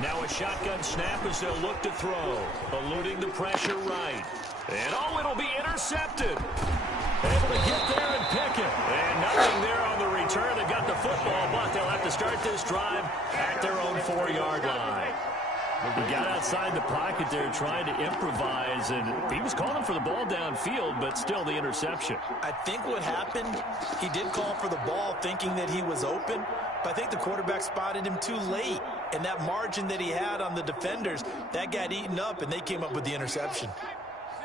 Now a shotgun snap as they'll look to throw. Eluding the pressure right. And oh, it'll be intercepted. Able to get there and pick it. And nothing there on the return. They've got the football, but they'll have to start this drive at their own 4-yard line. He got outside the pocket there trying to improvise, and he was calling for the ball downfield, but still the interception. I think what happened, he did call for the ball thinking that he was open, but I think the quarterback spotted him too late. And that margin that he had on the defenders, that got eaten up, and they came up with the interception.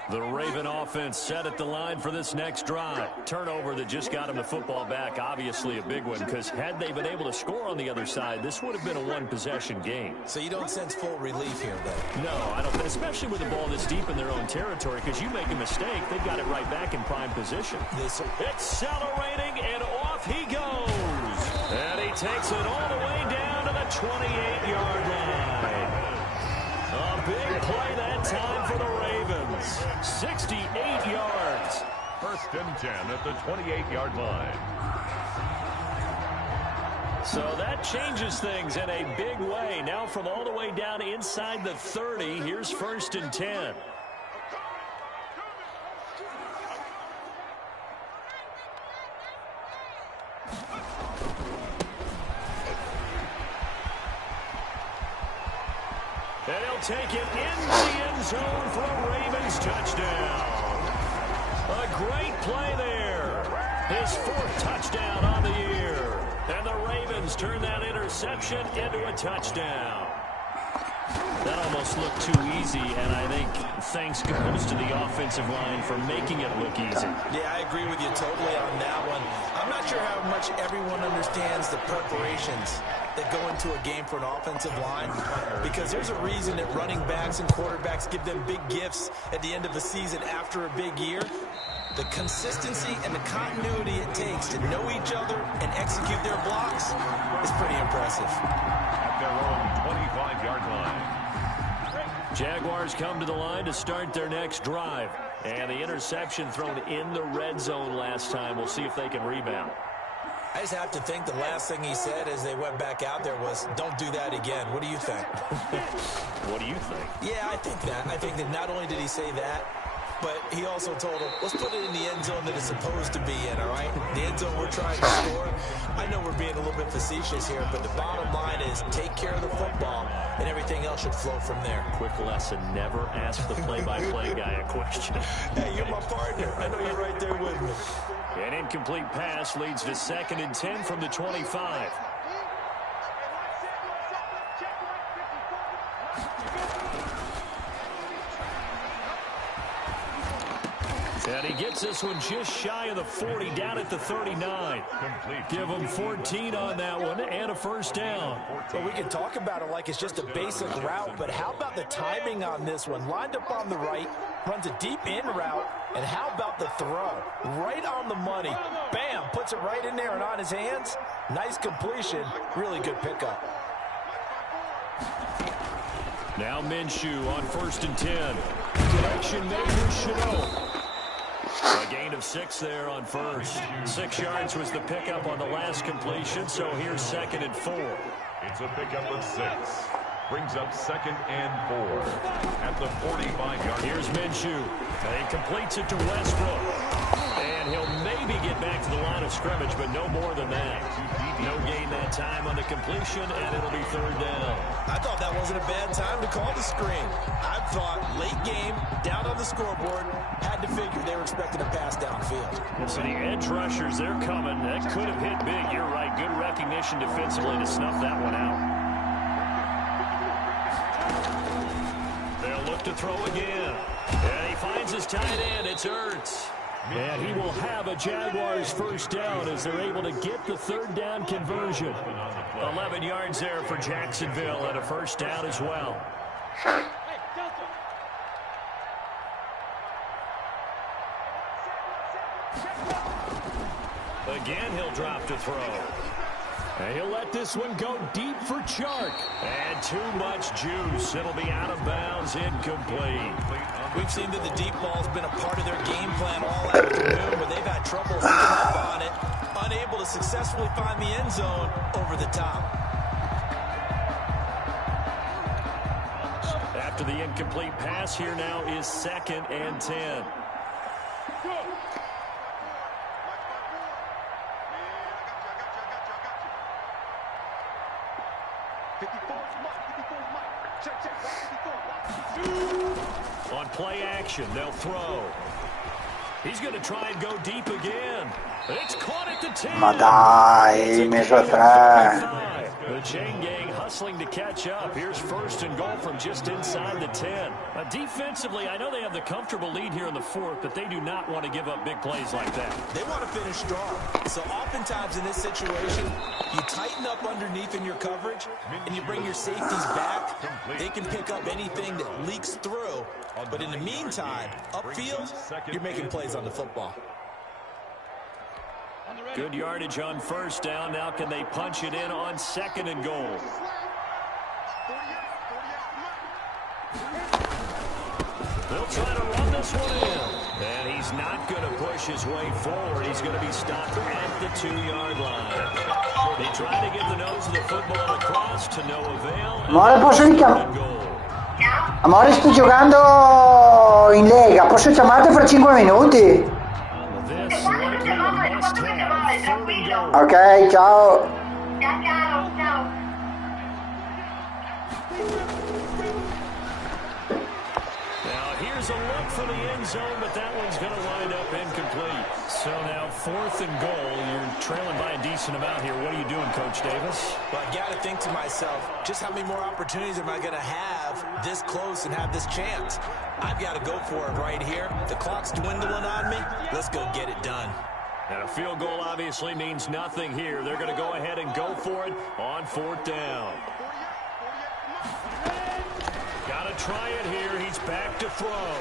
The Raven offense set at the line for this next drive. Turnover that just got him the football back, obviously a big one, because had they been able to score on the other side, this would have been a one-possession game. So you don't sense full relief here, though? No, I don't, especially with the ball this deep in their own territory, because you make a mistake, they've got it right back in prime position. Accelerating, and off he goes. And he takes it all the way down to the 28-yard line. A big play that time for the Ravens. 68 yards. 1st and 10 at the 28-yard line. So that changes things in a big way. Now from all the way down inside the 30, here's 1st and 10. And he'll take it into the end zone for a Ravens touchdown. A great play there. His 4th touchdown on the year. And the Ravens turn that interception into a touchdown. That almost looked too easy, and I think thanks goes to the offensive line for making it look easy. Yeah, I agree with you totally on that one. I'm not sure how much everyone understands the preparations that go into a game for an offensive line, because there's a reason that running backs and quarterbacks give them big gifts at the end of the season after a big year. The consistency and the continuity it takes to know each other and execute their blocks is pretty impressive. At their own 25-yard line. Jaguars come to the line to start their next drive. And the interception thrown in the red zone last time. We'll see if they can rebound. I just have to think the last thing he said as they went back out there was, don't do that again. What do you think? What do you think? Yeah, I think that. I think that not only did he say that, but he also told him, let's put it in the end zone that it's supposed to be in, all right? The end zone we're trying to score. I know we're being a little bit facetious here, but the bottom line is take care of the football, and everything else should flow from there. Quick lesson, never ask the play-by-play guy a question. Hey, you're my partner. I know you're right there with me. An incomplete pass leads to 2nd and 10 from the 25. And he gets this one just shy of the 40, down at the 39. Give him 14 on that one and a 1st down. Well, we can talk about it like it's just a basic route, but how about the timing on this one? Lined up on the right, runs a deep in route, and how about the throw? Right on the money. Bam, puts it right in there and on his hands. Nice completion, really good pickup. Now Minshew on 1st and 10. Connection made with Chanel. A gain of 6 there on 1st. 6 yards was the pickup on the last completion, so here's 2nd and 4. It's a pickup of 6. Brings up 2nd and 4 at the 45-yard. Here's Minshew. And he completes it to Westbrook. And he'll maybe get back to the line of scrimmage, but no more than that. No gain that time on the completion, and it'll be 3rd down. I thought that wasn't a bad time to call the screen. I thought late game, down on the scoreboard, had to figure they were expecting a pass downfield. So the edge rushers, they're coming. That could have hit big. You're right. Good recognition defensively to snuff that one out. They'll look to throw again. And he finds his tight end. It's Ertz. And he will have a Jaguars 1st down as they're able to get the 3rd down conversion. 11 yards there for Jacksonville and a 1st down as well. Again, he'll drop to throw. And he'll let this one go deep for Chark. And too much juice. It'll be out of bounds, incomplete. We've seen that the deep ball's been a part of their game plan all afternoon, but they've had trouble hooking up on it, unable to successfully find the end zone over the top. After the incomplete pass, here now is 2nd and 10. On play action, they'll throw. He's going to try and go deep again. It's caught at the 10. Ma dai, messo a 3. The chain gang hustling to catch up. Here's 1st and goal from just inside the 10. Defensively, I know they have the comfortable lead here in the 4th, but they do not want to give up big plays like that. They want to finish strong. So oftentimes in this situation, you tighten up underneath in your coverage, and you bring your safeties back. They can pick up anything that leaks through. But in the meantime, upfield, you're making plays on the football. Good yardage on 1st down. Now can they punch it in on 2nd and goal? They'll try to run this one in. And he's not going to push his way forward. He's going to be stopped at the 2-yard line. They try to get the nose of the football across to no avail. Amore, posso richiamare? Amore, sto giocando in Lega. Posso chiamarti fra 5 minuti? Ok, ciao. Now here's a look for the end zone, but that one's going to wind up incomplete. So now 4th and goal. You're trailing by a decent amount here. What are you doing, Coach Davis? Well, I got to think to myself, just how many more opportunities am I going to have this close and have this chance? I've got to go for it right here. The clock's dwindling on me. Let's go get it done. And a field goal obviously means nothing here. They're going to go ahead and go for it on 4th down. Got to try it here. He's back to throw.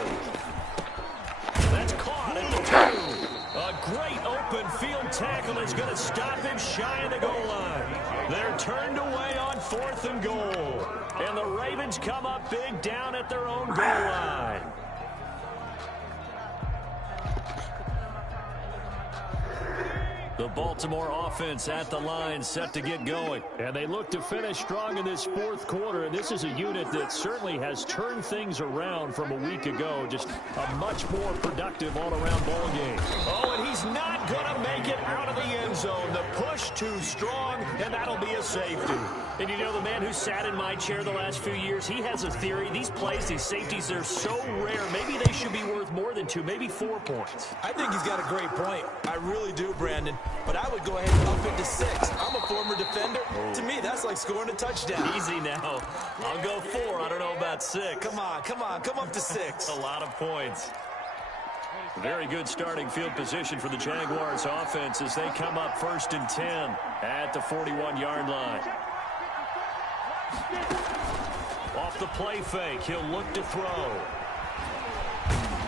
That's caught at the 2. A great open field tackle is going to stop him shy of the goal line. They're turned away on 4th and goal. And the Ravens come up big down at their own goal line. The Baltimore offense at the line, set to get going. And they look to finish strong in this 4th quarter. And this is a unit that certainly has turned things around from a week ago. Just a much more productive all-around ball game. Oh, and he's not going to make it out of the end zone. The push too strong, and that'll be a safety. And you know, the man who sat in my chair the last few years, he has a theory. These plays, these safeties, they're so rare. Maybe they should be worth more than 2, maybe 4 points. I think he's got a great point. I really do, Brandon. But I would go ahead and up it to 6. I'm a former defender. To me, that's like scoring a touchdown. Easy now. I'll go 4. I don't know about 6. Come on. Come up to 6. A lot of points. Very good starting field position for the Jaguars offense as they come up 1st and 10 at the 41-yard line. Off the play fake, he'll look to throw.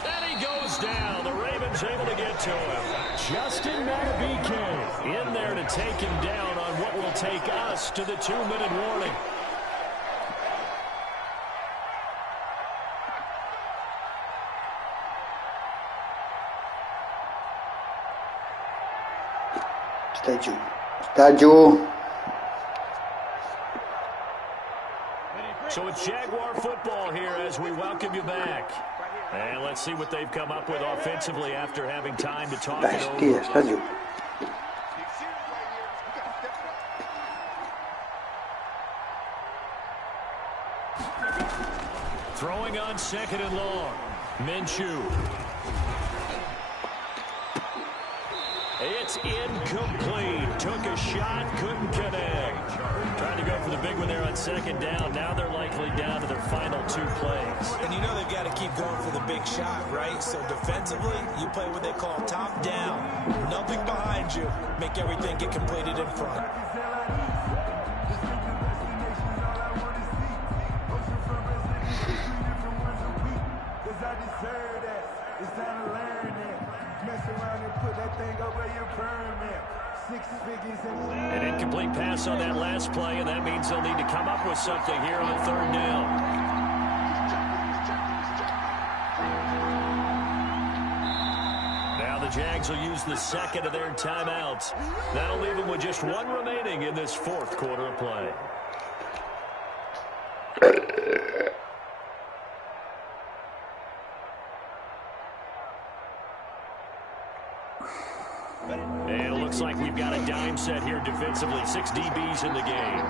And he goes down. The Ravens able to get to him. Justin Madubuike in there to take him down on what will take us to the 2-minute warning. Sta giù. So it's Jaguar football here as we welcome you back. And let's see what they've come up with offensively after having time to talk it over. Sta giù. Throwing on 2nd and long. Minshew. It's incomplete. Took a shot, couldn't connect. Trying to go for the big one there on 2nd down. Now they're likely down to their final 2 plays. And you know they've got to keep going for the big shot, right? So defensively, you play what they call top down. Nothing behind you. Make everything get completed in front. An incomplete pass on that last play, and that means they'll need to come up with something here on third down. Now the Jags will use the second of their timeouts. That'll leave them with just one remaining in this fourth quarter of play. And it looks like we've got a dime set here defensively. 6 DBs in the game.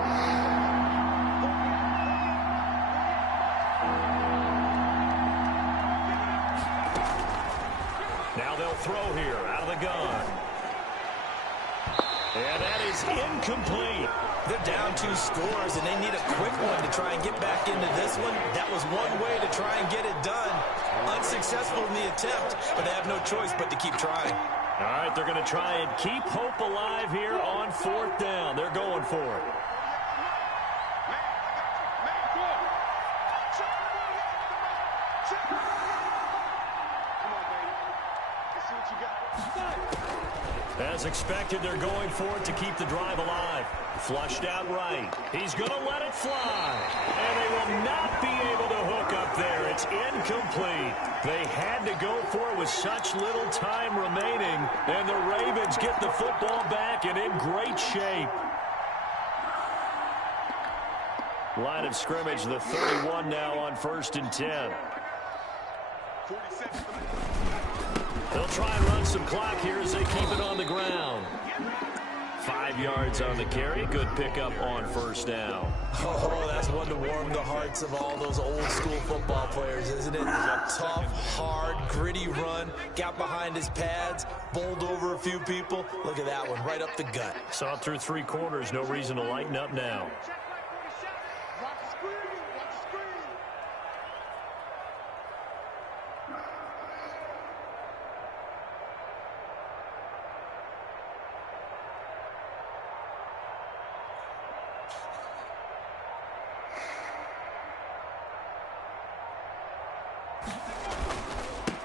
Now they'll throw here out of the gun. And that is incomplete. They're down 2 scores, and they need a quick one to try and get back into this one. That was one way to try and get it done. Unsuccessful in the attempt, but they have no choice but to keep trying. All right, they're going to try and keep hope alive here on fourth down. They're going for it. As expected, they're going for it to keep the drive alive. Flushed out right. He's going to let it fly. And they will not be able to hook up there. It's incomplete. They had to go for it with such little time remaining. And the Ravens get the football back and in great shape. Line of scrimmage, the 31 now on 1st and 10. They'll try and run some clock here as they keep it on the ground. 5 yards on the carry. Good pickup on 1st down. Oh, that's one to warm the hearts of all those old school football players, isn't it? A tough, hard, gritty run. Got behind his pads, bowled over a few people. Look at that one, right up the gut. Saw it through 3 quarters. No reason to lighten up now.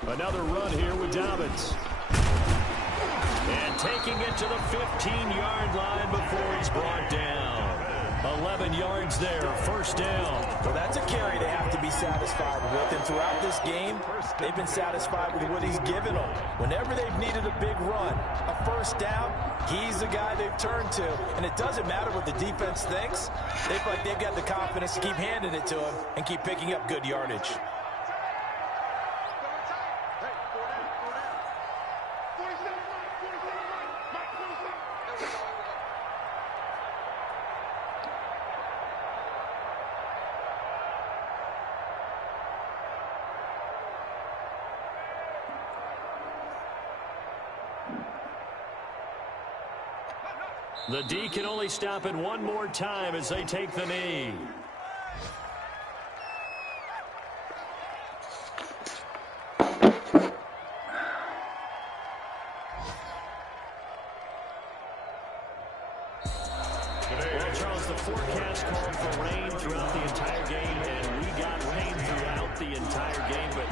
Another run here with Dobbins. And taking it to the 15-yard line before he's brought down. 11 yards there, 1st down. Well, that's a carry they have to be satisfied with. And throughout this game, they've been satisfied with what he's given them. Whenever they've needed a big run, a 1st down, he's the guy they've turned to. And it doesn't matter what the defense thinks. They feel like they've got the confidence to keep handing it to him and keep picking up good yardage. The D can only stop it one more time as they take the knee. Well, Charles, the forecast called for rain throughout the entire game, and we got rain throughout the entire game. But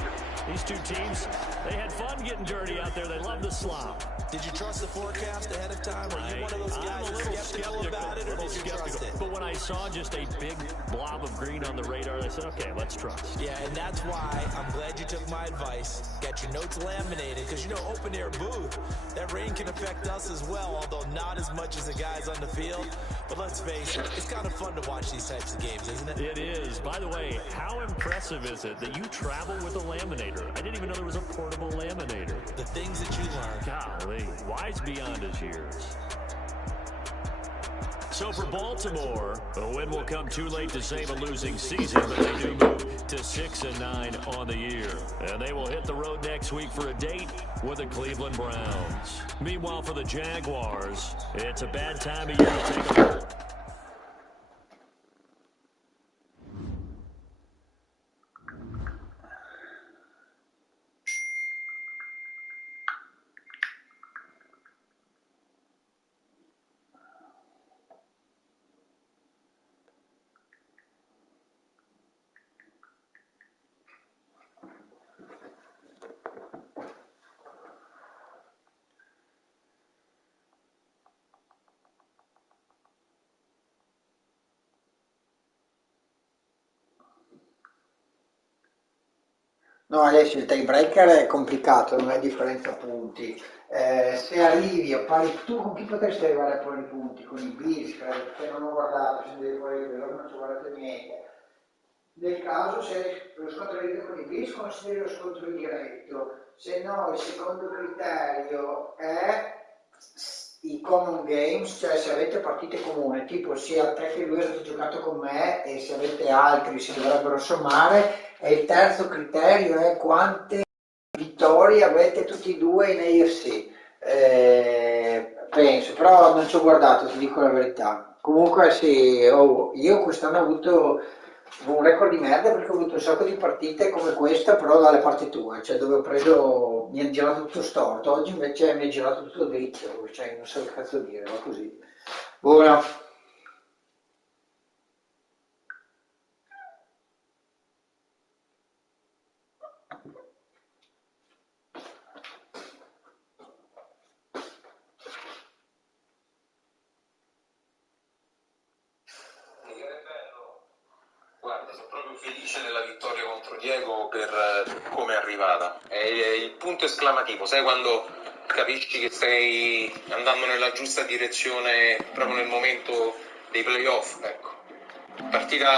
these two teams, they had fun getting dirty out there. They love the slop. Did you trust the forecast ahead of time? Are you one of those guys I'm a little skeptical about it, or did you trust it? But when I saw just a big blob of green on the radar, I said, okay, let's trust. Yeah, and that's why I'm glad you took my advice. Got your notes laminated, because, you know, open air booth, that rain can affect us as well, although not as much as the guys on the field. But let's face it, it's kind of fun to watch these types of games, isn't it? It is. By the way, how impressive is it that you travel with a laminator? I didn't even know there was a portable laminator. The things that you learn. Golly, wise beyond his years. So for Baltimore, a win will come too late to save a losing season, but they do move to 6-9 on the year. And they will hit the road next week for a date with the Cleveland Browns. Meanwhile, for the Jaguars, it's a bad time of year to take a No, adesso il tiebreaker è complicato, non è differenza punti. Se arrivi a pari, tu con chi potresti arrivare a pari punti? Con i Bills, credo, che non ho guardato, se devi fuori quello, non ci ho guardato niente. Nel caso, se lo scontro diretto con i Bills, consideri lo scontro diretto. Se no, il secondo criterio è i common games, cioè se avete partite comuni, tipo sia te che lui avete giocato con me e se avete altri si dovrebbero sommare. E il terzo criterio è quante vittorie avete tutti e due in AFC. Penso, però non ci ho guardato, ti dico la verità. Comunque sì, io quest'anno ho avuto un record di merda perché ho avuto un sacco di partite come questa, però dalle parti tue, cioè dove ho preso, mi è girato tutto storto, oggi invece mi è girato tutto dritto, cioè non so che cazzo dire, ma così. Buona. Guarda, sono proprio felice della vittoria contro Diego per come è arrivata. È il punto esclamativo, sai quando capisci che stai andando nella giusta direzione proprio nel momento dei playoff? Ecco, partita